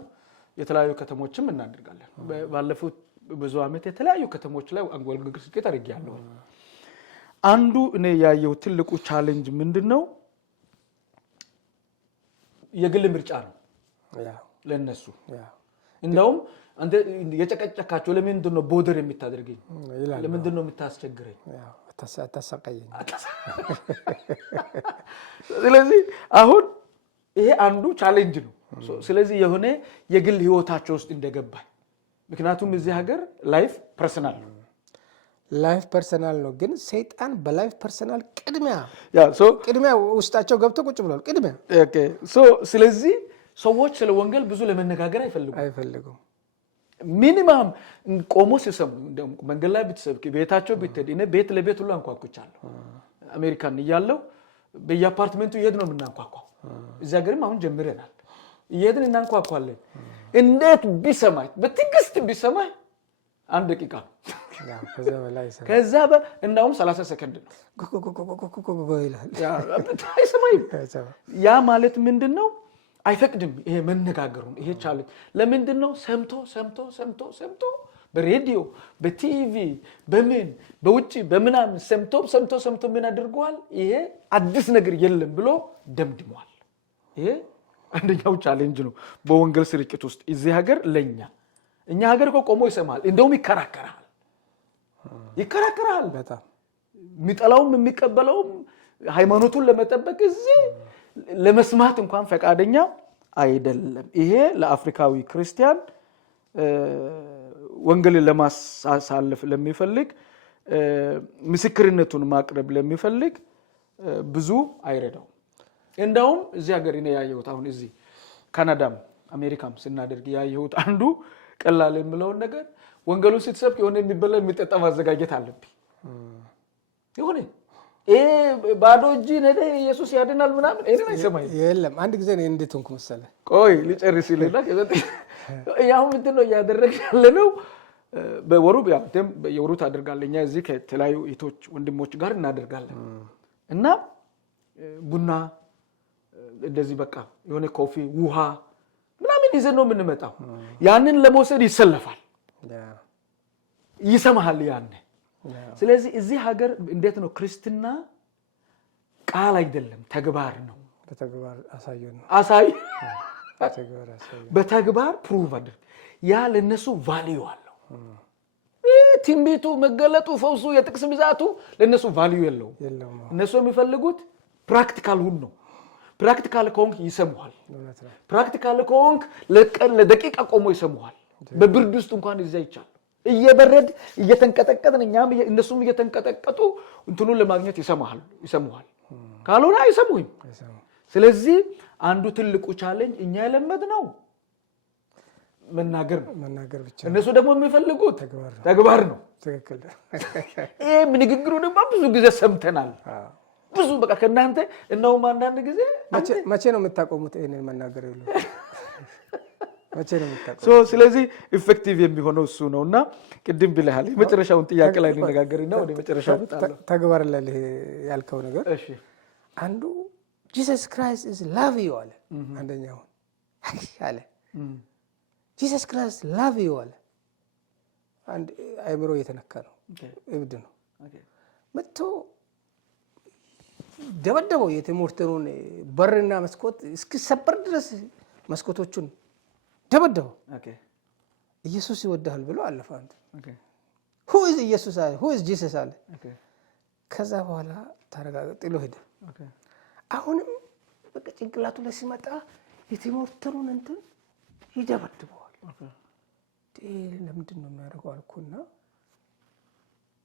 የተለያዩ ከተሞችም እናደርጋለን። ባለፉት ብዙ ዓመት የተለያዩ ከተሞች ላይ ወንጌል ስርጭት አድርጌያለሁ። አንዱ እኔ ያየው ትልቁ ቻሌንጅ ምንድነው? የግል ምርጫ ነው ለነሱ። እንደውም አንተ የጨቀጨካቸው ለምንድን ነው ቦርደር የምታደርገኝ? ለምንድን ነው የምታስቸግረኝ? አታሰቃየኝ። ስለዚህ አሁን ይሄ አንዱ ቻሌንጅ ነው። ስለዚህ የሆነ የግል ህይወታቸው ውስጥ እንደገባኝ፣ ምክንያቱም እዚህ ሀገር ላይፍ ፐርሰናል ነው። ግን ሰይጣን በላይፍ ፐርሰናል ቅድሚያ ውስጣቸው ገብቶ ቁጭ ብሏል። ቅድሚያ ስለዚህ ሰዎች ስለ ወንጌል ብዙ ለመነጋገር አይፈልጉም። ሚኒማም ቆሞ ሲሰሙ መንገድ ላይ ብትሰብክ ቤታቸው ብትሄድ እኔ ቤት ለቤት ሁሉ አንኳኩቻለሁ። አሜሪካን እያለሁ በየአፓርትመንቱ እየሄድን ነው የምናንኳኳው። እዚያ ሀገርም አሁን ጀምረናል። እየሄድን እናንኳኳለን። እንዴት ቢሰማኝ በትዕግስት ቢሰማኝ 1 ደቂቃ ነው። ከዛ እንዳውም 30 ሰከንድ ነው አይሰማኝም። ያ ማለት ምንድነው? አይፈቅድም ይሄ መነጋገሩን። ይሄ ቻሌንጅ ለምንድነው? ሰምቶ በሬዲዮ በቲቪ በምን በውጪ በምናምን ሰምቶ ምን አድርጓል? ይሄ አዲስ ነገር የለም ብሎ ደምድሟል። ይሄ አንደኛው ቻሌንጅ ነው በወንጌል ስርጭት ውስጥ እዚህ ሀገር። እኛ ሀገር ቆሞ ይሰማል፣ እንደውም ይከራከራል በጣም የሚጠላውም የሚቀበለውም ሃይማኖቱን ለመጠበቅ እዚህ ለመስማት እንኳን ፈቃደኛ አይደለም። ይሄ ለአፍሪካዊ ክርስቲያን ወንጌልን ለማሳለፍ ለሚፈልግ ምስክርነቱን ማቅረብ ለሚፈልግ ብዙ አይረዳው። እንደውም እዚህ ሀገር እኔ ያየሁት አሁን እዚህ ካናዳም አሜሪካም ስናደርግ ያየሁት አንዱ ቀላል የምለውን ነገር ወንጌሉን ስትሰብክ የሆነ የሚበላ የሚጠጣ ማዘጋጀት አለብኝ። ይሁን ባዶ እጅ ነደ ኢየሱስ ያድናል ምናምን እኔ አይሰማኝ የለም። አንድ ጊዜ ነው እንዴት ሆንኩ መሰለህ? ቆይ ልጨርስ ይልና ያው ምንድነው እያደረግን ያለነው? በወሩ የወሩ ታደርጋለህ። እኛ እዚህ ከተለያዩ እህቶች ወንድሞች ጋር እናደርጋለን እና ቡና እንደዚህ በቃ የሆነ ኮፊ ውሃ ምናምን ይዘን ነው የምንመጣው። ያንን ለመውሰድ ይሰለፋል፣ ይሰማሃል ያኔ። ስለዚህ እዚህ ሀገር እንዴት ነው ክርስትና? ቃል አይደለም ተግባር ነው። በተግባር አሳየን ነው በተግባር ፕሩቭ አድርግ። ያ ለነሱ ቫልዩ አለው። ትንቢቱ መገለጡ ፈውሱ የጥቅስ ብዛቱ ለነሱ ቫልዩ የለውም። እነሱ የሚፈልጉት ፕራክቲካል ሁሉ ነው። ፕራክቲካል ከሆንክ ይሰሙሃል። ፕራክቲካል ከሆንክ ለደቂቃ ቆሞ ይሰሙሃል። በብርድ ውስጥ እንኳን እዚያ ይቻላል። እየበረድ እየተንቀጠቀጥን እኛም እነሱም እየተንቀጠቀጡ እንትኑን ለማግኘት ይሰሙሃል። ካልሆነ አይሰሙህም። ስለዚህ አንዱ ትልቁ ቻሌንጅ እኛ የለመድነው መናገር ብቻ። እነሱ ደግሞ የሚፈልጉት ተግባር ነው። ትክክል። ይሄ ንግግሩን ብዙ ጊዜ ሰምተናል። ብዙ በቃ ከናንተ እናውም አንዳንድ ጊዜ መቼ ነው የምታቆሙት ይሄንን መናገር? መቼ ነው የምታቆሙት? ስለዚህ ኢፌክቲቭ የሚሆነው እሱ ነውና ቅድም ብለሃል። የመጨረሻውን ጥያቄ ላይ እንነጋገርና ወደ መጨረሻው መጣለው። ተግባር ላይ ያልከው ነገር እሺ፣ አንዱ ጂሰስ ክራይስት ኢዝ ላቭ ዩ አለ። አንደኛው አለ ጂሰስ ክራይስት ላቭ ዩ አለ። አንድ አይምሮ የተነካ ነው፣ እብድ ነው። መጥቶ ደበደበው። የትምህርቱን በርና መስኮት እስኪሰበር ድረስ መስኮቶቹን ደበደበው። ኢየሱስ ይወዳል ብሎ አለፈ። አንተ who is ኢየሱስ አለ፣ who is Jesus አለ። ከዛ በኋላ ተረጋግጦ ጥሎ ሄደ። አሁንም በቃ ጭንቅላቱ ላይ ሲመጣ የትምህርቱን እንትን ይደበድበዋል። ለምንድን ነው የሚያደርገው አልኩና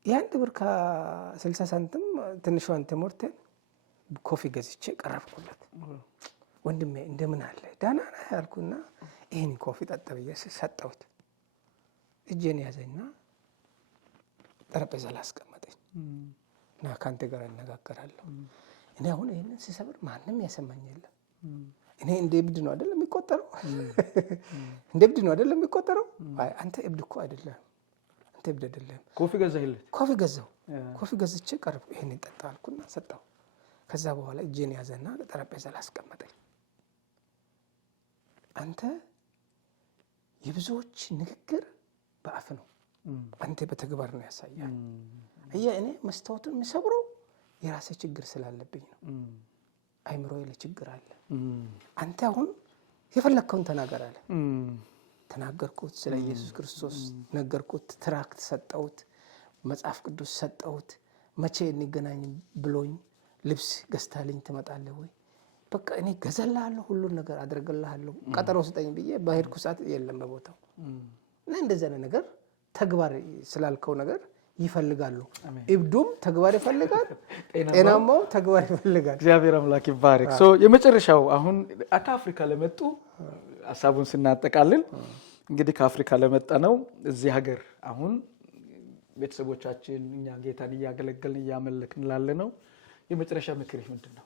ያን ብር ከ60 ሳንቲም ትንሿን ትምህርትን ኮፊ ገዝቼ ቀረብኩለት። ወንድሜ እንደምን አለ ዳና ነህ አልኩና ይሄን ኮፊ ጠጣ ብዬ ሰጠሁት። እጄን ያዘና ጠረጴዛ ላይ አስቀመጠኝ። እና ካንተ ጋር እነጋገራለሁ። እኔ አሁን ይሄንን ሲሰብር ማንም ያሰማኝ የለም። እኔ እንደ እብድ ነው አይደለም የሚቆጠረው? እንደ እብድ ነው አይደለም የሚቆጠረው? አይ አንተ እብድ እኮ አይደለም፣ አንተ እብድ አይደለም። ኮፊ ገዛህለት? ኮፊ ገዛው። ኮፊ ገዝቼ ቀርብ ይሄን ጠጣ አልኩና ሰጣው። ከዛ በኋላ እጄን ያዘና ጠረጴዛ ላይ አስቀመጠኝ። አንተ የብዙዎች ንግግር በአፍ ነው፣ አንተ በተግባር ነው ያሳያል። አየህ እኔ መስታወቱን የሚሰብረው የራሴ ችግር ስላለብኝ ነው። አይምሮዬ ላይ ችግር አለ። አንተ አሁን የፈለከውን ተናገር አለ። ተናገርኩት፣ ስለ ኢየሱስ ክርስቶስ ነገርኩት፣ ትራክት ሰጠሁት፣ መጽሐፍ ቅዱስ ሰጠሁት። መቼ እንገናኝ ብሎኝ ልብስ ገዝታልኝ ትመጣለህ ወይ? በቃ እኔ ገዘልሃለሁ፣ ሁሉን ነገር አድርግልሃለሁ፣ ቀጠሮ ስጠኝ ብዬ በሄድኩ ሰዓት የለም በቦታው። እና እንደዛ ነገር ተግባር ስላልከው ነገር ይፈልጋሉ። እብዱም ተግባር ይፈልጋል፣ ጤናማው ተግባር ይፈልጋል። እግዚአብሔር አምላክ ይባረክ። የመጨረሻው አሁን ከአፍሪካ ለመጡ ሐሳቡን ስናጠቃልል እንግዲህ ከአፍሪካ ለመጣ ነው እዚህ ሀገር አሁን ቤተሰቦቻችን እኛ ጌታን እያገለገልን እያመለክን ላለ ነው የመጨረሻ ምክር ምንድን ነው?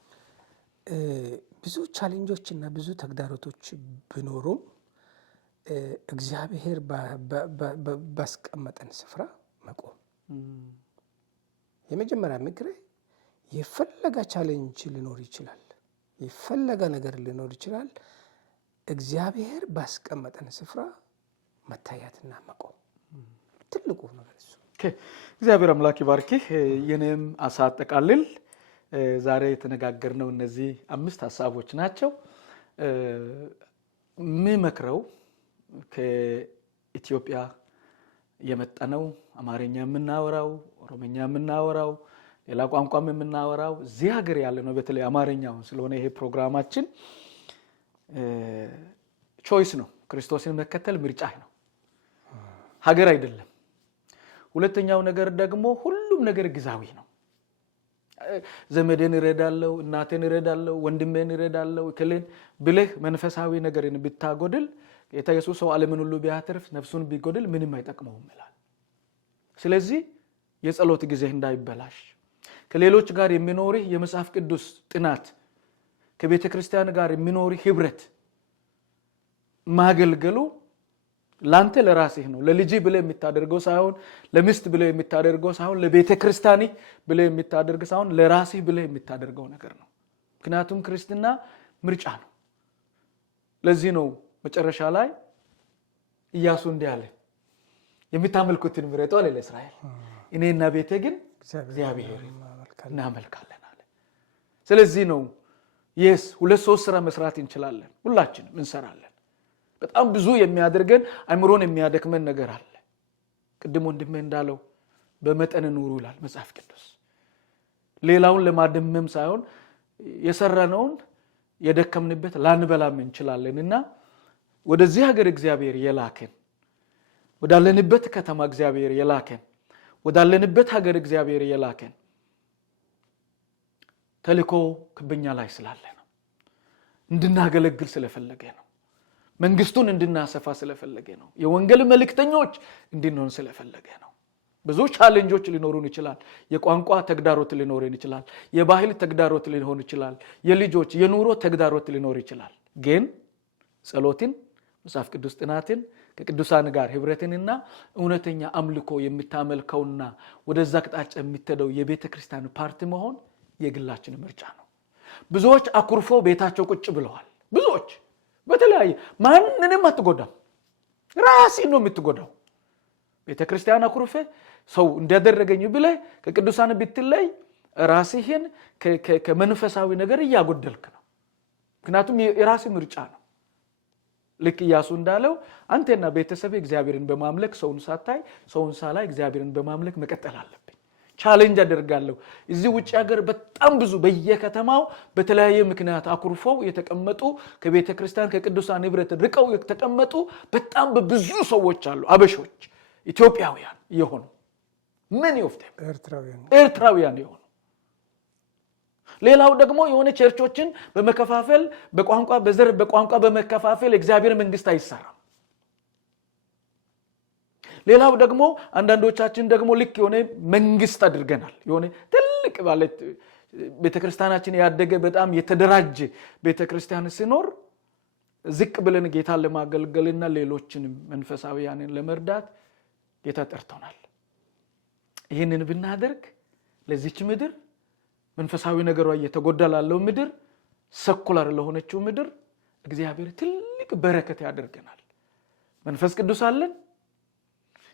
ብዙ ቻሌንጆች እና ብዙ ተግዳሮቶች ቢኖሩም እግዚአብሔር ባስቀመጠን ስፍራ መቆም። የመጀመሪያ ምክሬ የፈለገ ቻሌንጅ ሊኖር ይችላል፣ የፈለገ ነገር ሊኖር ይችላል። እግዚአብሔር ባስቀመጠን ስፍራ መታየትና መቆም ትልቁ ነገር እሱ። እግዚአብሔር አምላክ ይባርክህ። የኔም አሳጠቃልል ዛሬ የተነጋገርነው እነዚህ 5 ሐሳቦች ናቸው። ምመክረው ከኢትዮጵያ የመጣነው አማርኛ የምናወራው፣ ኦሮሞኛ የምናወራው፣ ሌላ ቋንቋም የምናወራው እዚህ ሀገር ያለ ነው። በተለይ አማርኛው ስለሆነ ይሄ ፕሮግራማችን ቾይስ ነው። ክርስቶስን መከተል ምርጫ ነው፣ ሀገር አይደለም። ሁለተኛው ነገር ደግሞ ሁሉም ነገር ግዛዊ ነው። ዘመዴን እረዳለሁ፣ እናቴን እረዳለሁ፣ ወንድሜን እረዳለሁ እከሌን ብለህ መንፈሳዊ ነገርን ብታጎድል ጌታ ኢየሱስ ሰው ዓለምን ሁሉ ቢያተርፍ ነፍሱን ቢጎድል ምንም አይጠቅመውም ይላል። ስለዚህ የጸሎት ጊዜ እንዳይበላሽ ከሌሎች ጋር የሚኖርህ የመጽሐፍ ቅዱስ ጥናት ከቤተ ክርስቲያን ጋር የሚኖርህ ህብረት ማገልገሉ ላንተ ለራስህ ነው። ለልጅ ብለህ የምታደርገው ሳይሆን፣ ለሚስት ብለህ የምታደርገው ሳይሆን፣ ለቤተ ክርስቲያን ብለህ የምታደርገው ሳይሆን ለራስህ ብለህ የምታደርገው ነገር ነው። ምክንያቱም ክርስትና ምርጫ ነው። ለዚህ ነው መጨረሻ ላይ ኢያሱ እንዲህ አለ፣ የምታመልኩትን ምረጡ አለ ለእስራኤል፣ እኔና ቤቴ ግን እግዚአብሔርን እናመልካለን አለ። ስለዚህ ነው 2-3 ስራ መስራት እንችላለን፣ ሁላችንም እንሰራለን። በጣም ብዙ የሚያደርገን አእምሮን የሚያደክመን ነገር አለ። ቅድም ወንድሜ እንዳለው በመጠን ኑሩ ይላል መጽሐፍ ቅዱስ። ሌላውን ለማደመም ሳይሆን የሰራነውን የደከምንበት ላንበላም እንችላለንና ወደዚህ ሀገር እግዚአብሔር የላከን፣ ወዳለንበት ከተማ እግዚአብሔር የላከን፣ ወዳለንበት ሀገር እግዚአብሔር የላከን ተልእኮ ከበኛ ላይ ስላለ ነው። እንድናገለግል ስለፈለገ ነው። መንግስቱን እንድናሰፋ ስለፈለገ ነው። የወንጌል መልእክተኞች እንድንሆን ስለፈለገ ነው። ብዙ ቻሌንጆች ሊኖሩን ይችላል። የቋንቋ ተግዳሮት ሊኖርን ይችላል። የባህል ተግዳሮት ሊሆን ይችላል። የልጆች የኑሮ ተግዳሮት ሊኖር ይችላል። ግን ጸሎትን፣ መጽሐፍ ቅዱስ ጥናትን፣ ከቅዱሳን ጋር ህብረትንና እውነተኛ አምልኮ የምታመልከውና ወደዛ አቅጣጫ የምትሄደው የቤተ ክርስቲያን ፓርቲ መሆን የግላችን ምርጫ ነው። ብዙዎች አኩርፎ ቤታቸው ቁጭ ብለዋል። ብዙዎች በተለያየ ማንንም አትጎዳም፣ ራስህን ነው የምትጎዳው። ቤተ ክርስቲያን አኩርፌ ሰው እንዲያደረገኝ ብለህ ከቅዱሳን ብትለይ ራስህን ከመንፈሳዊ ነገር እያጎደልክ ነው። ምክንያቱም የራስህ ምርጫ ነው። ልክ ኢያሱ እንዳለው አንተና ቤተሰብ እግዚአብሔርን በማምለክ ሰውን ሳታይ፣ ሰውን ሳላይ እግዚአብሔርን በማምለክ መቀጠል አለብኝ። ቻሌንጅ አደርጋለሁ። እዚህ ውጭ ሀገር በጣም ብዙ በየከተማው በተለያየ ምክንያት አኩርፈው የተቀመጡ ከቤተ ክርስቲያን ከቅዱሳን ህብረት ርቀው የተቀመጡ በጣም ብዙ ሰዎች አሉ። አበሾች፣ ኢትዮጵያውያን የሆኑ ምን ይወፍተ ኤርትራውያን የሆኑ ሌላው ደግሞ የሆነ ቸርቾችን በመከፋፈል በቋንቋ በዘር በቋንቋ በመከፋፈል እግዚአብሔር መንግስት አይሰራም። ሌላው ደግሞ አንዳንዶቻችን ደግሞ ልክ የሆነ መንግስት አድርገናል። የሆነ ትልቅ ትልቅ ማለት ቤተክርስቲያናችን ያደገ በጣም የተደራጀ ቤተክርስቲያን ሲኖር ዝቅ ብለን ጌታን ለማገልገልና ሌሎችንም መንፈሳዊያንን ለመርዳት ጌታ ጠርቶናል። ይህንን ብናደርግ ለዚች ምድር መንፈሳዊ ነገሯ እየተጎዳ ላለው ምድር ሰኩላር ለሆነችው ምድር እግዚአብሔር ትልቅ በረከት ያደርገናል። መንፈስ ቅዱስ አለን፣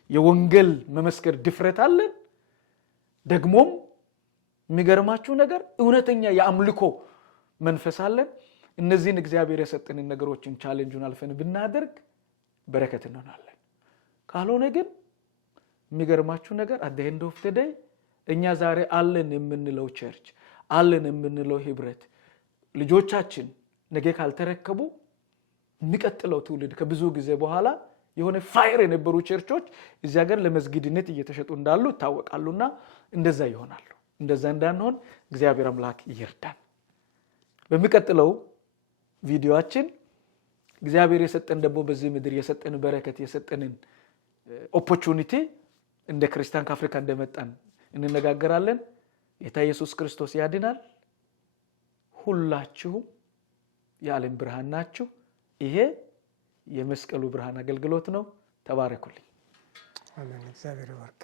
የወንጌል መመስከር ድፍረት አለን። ደግሞም የሚገርማችሁ ነገር እውነተኛ የአምልኮ መንፈስ አለን። እነዚህን እግዚአብሔር የሰጠንን ነገሮችን ቻሌንጁን አልፈን ብናደርግ በረከት እንሆናለን። ካልሆነ ግን የሚገርማችሁ ነገር at the end of the day እኛ ዛሬ አለን የምንለው ቸርች አለን የምንለው ህብረት ልጆቻችን ነገ ካልተረከቡ የሚቀጥለው ትውልድ ከብዙ ጊዜ በኋላ የሆነ ፋይር የነበሩ ቸርቾች እዚህ ሀገር ለመስጊድነት እየተሸጡ እንዳሉ ይታወቃሉና እንደዛ ይሆናሉ። እንደዛ እንዳንሆን እግዚአብሔር አምላክ ይርዳን። በሚቀጥለው ቪዲዮአችን እግዚአብሔር የሰጠን ደግሞ በዚህ ምድር የሰጠን በረከት የሰጠንን ኦፖርቹኒቲ እንደ ክርስቲያን ከአፍሪካ እንደመጣን እንነጋገራለን። ጌታ ኢየሱስ ክርስቶስ ያድናል። ሁላችሁም የዓለም ብርሃን ናችሁ። ይሄ የመስቀሉ ብርሃን አገልግሎት ነው። ተባረኩልኝ። አሜን። እግዚአብሔር ይባርክ።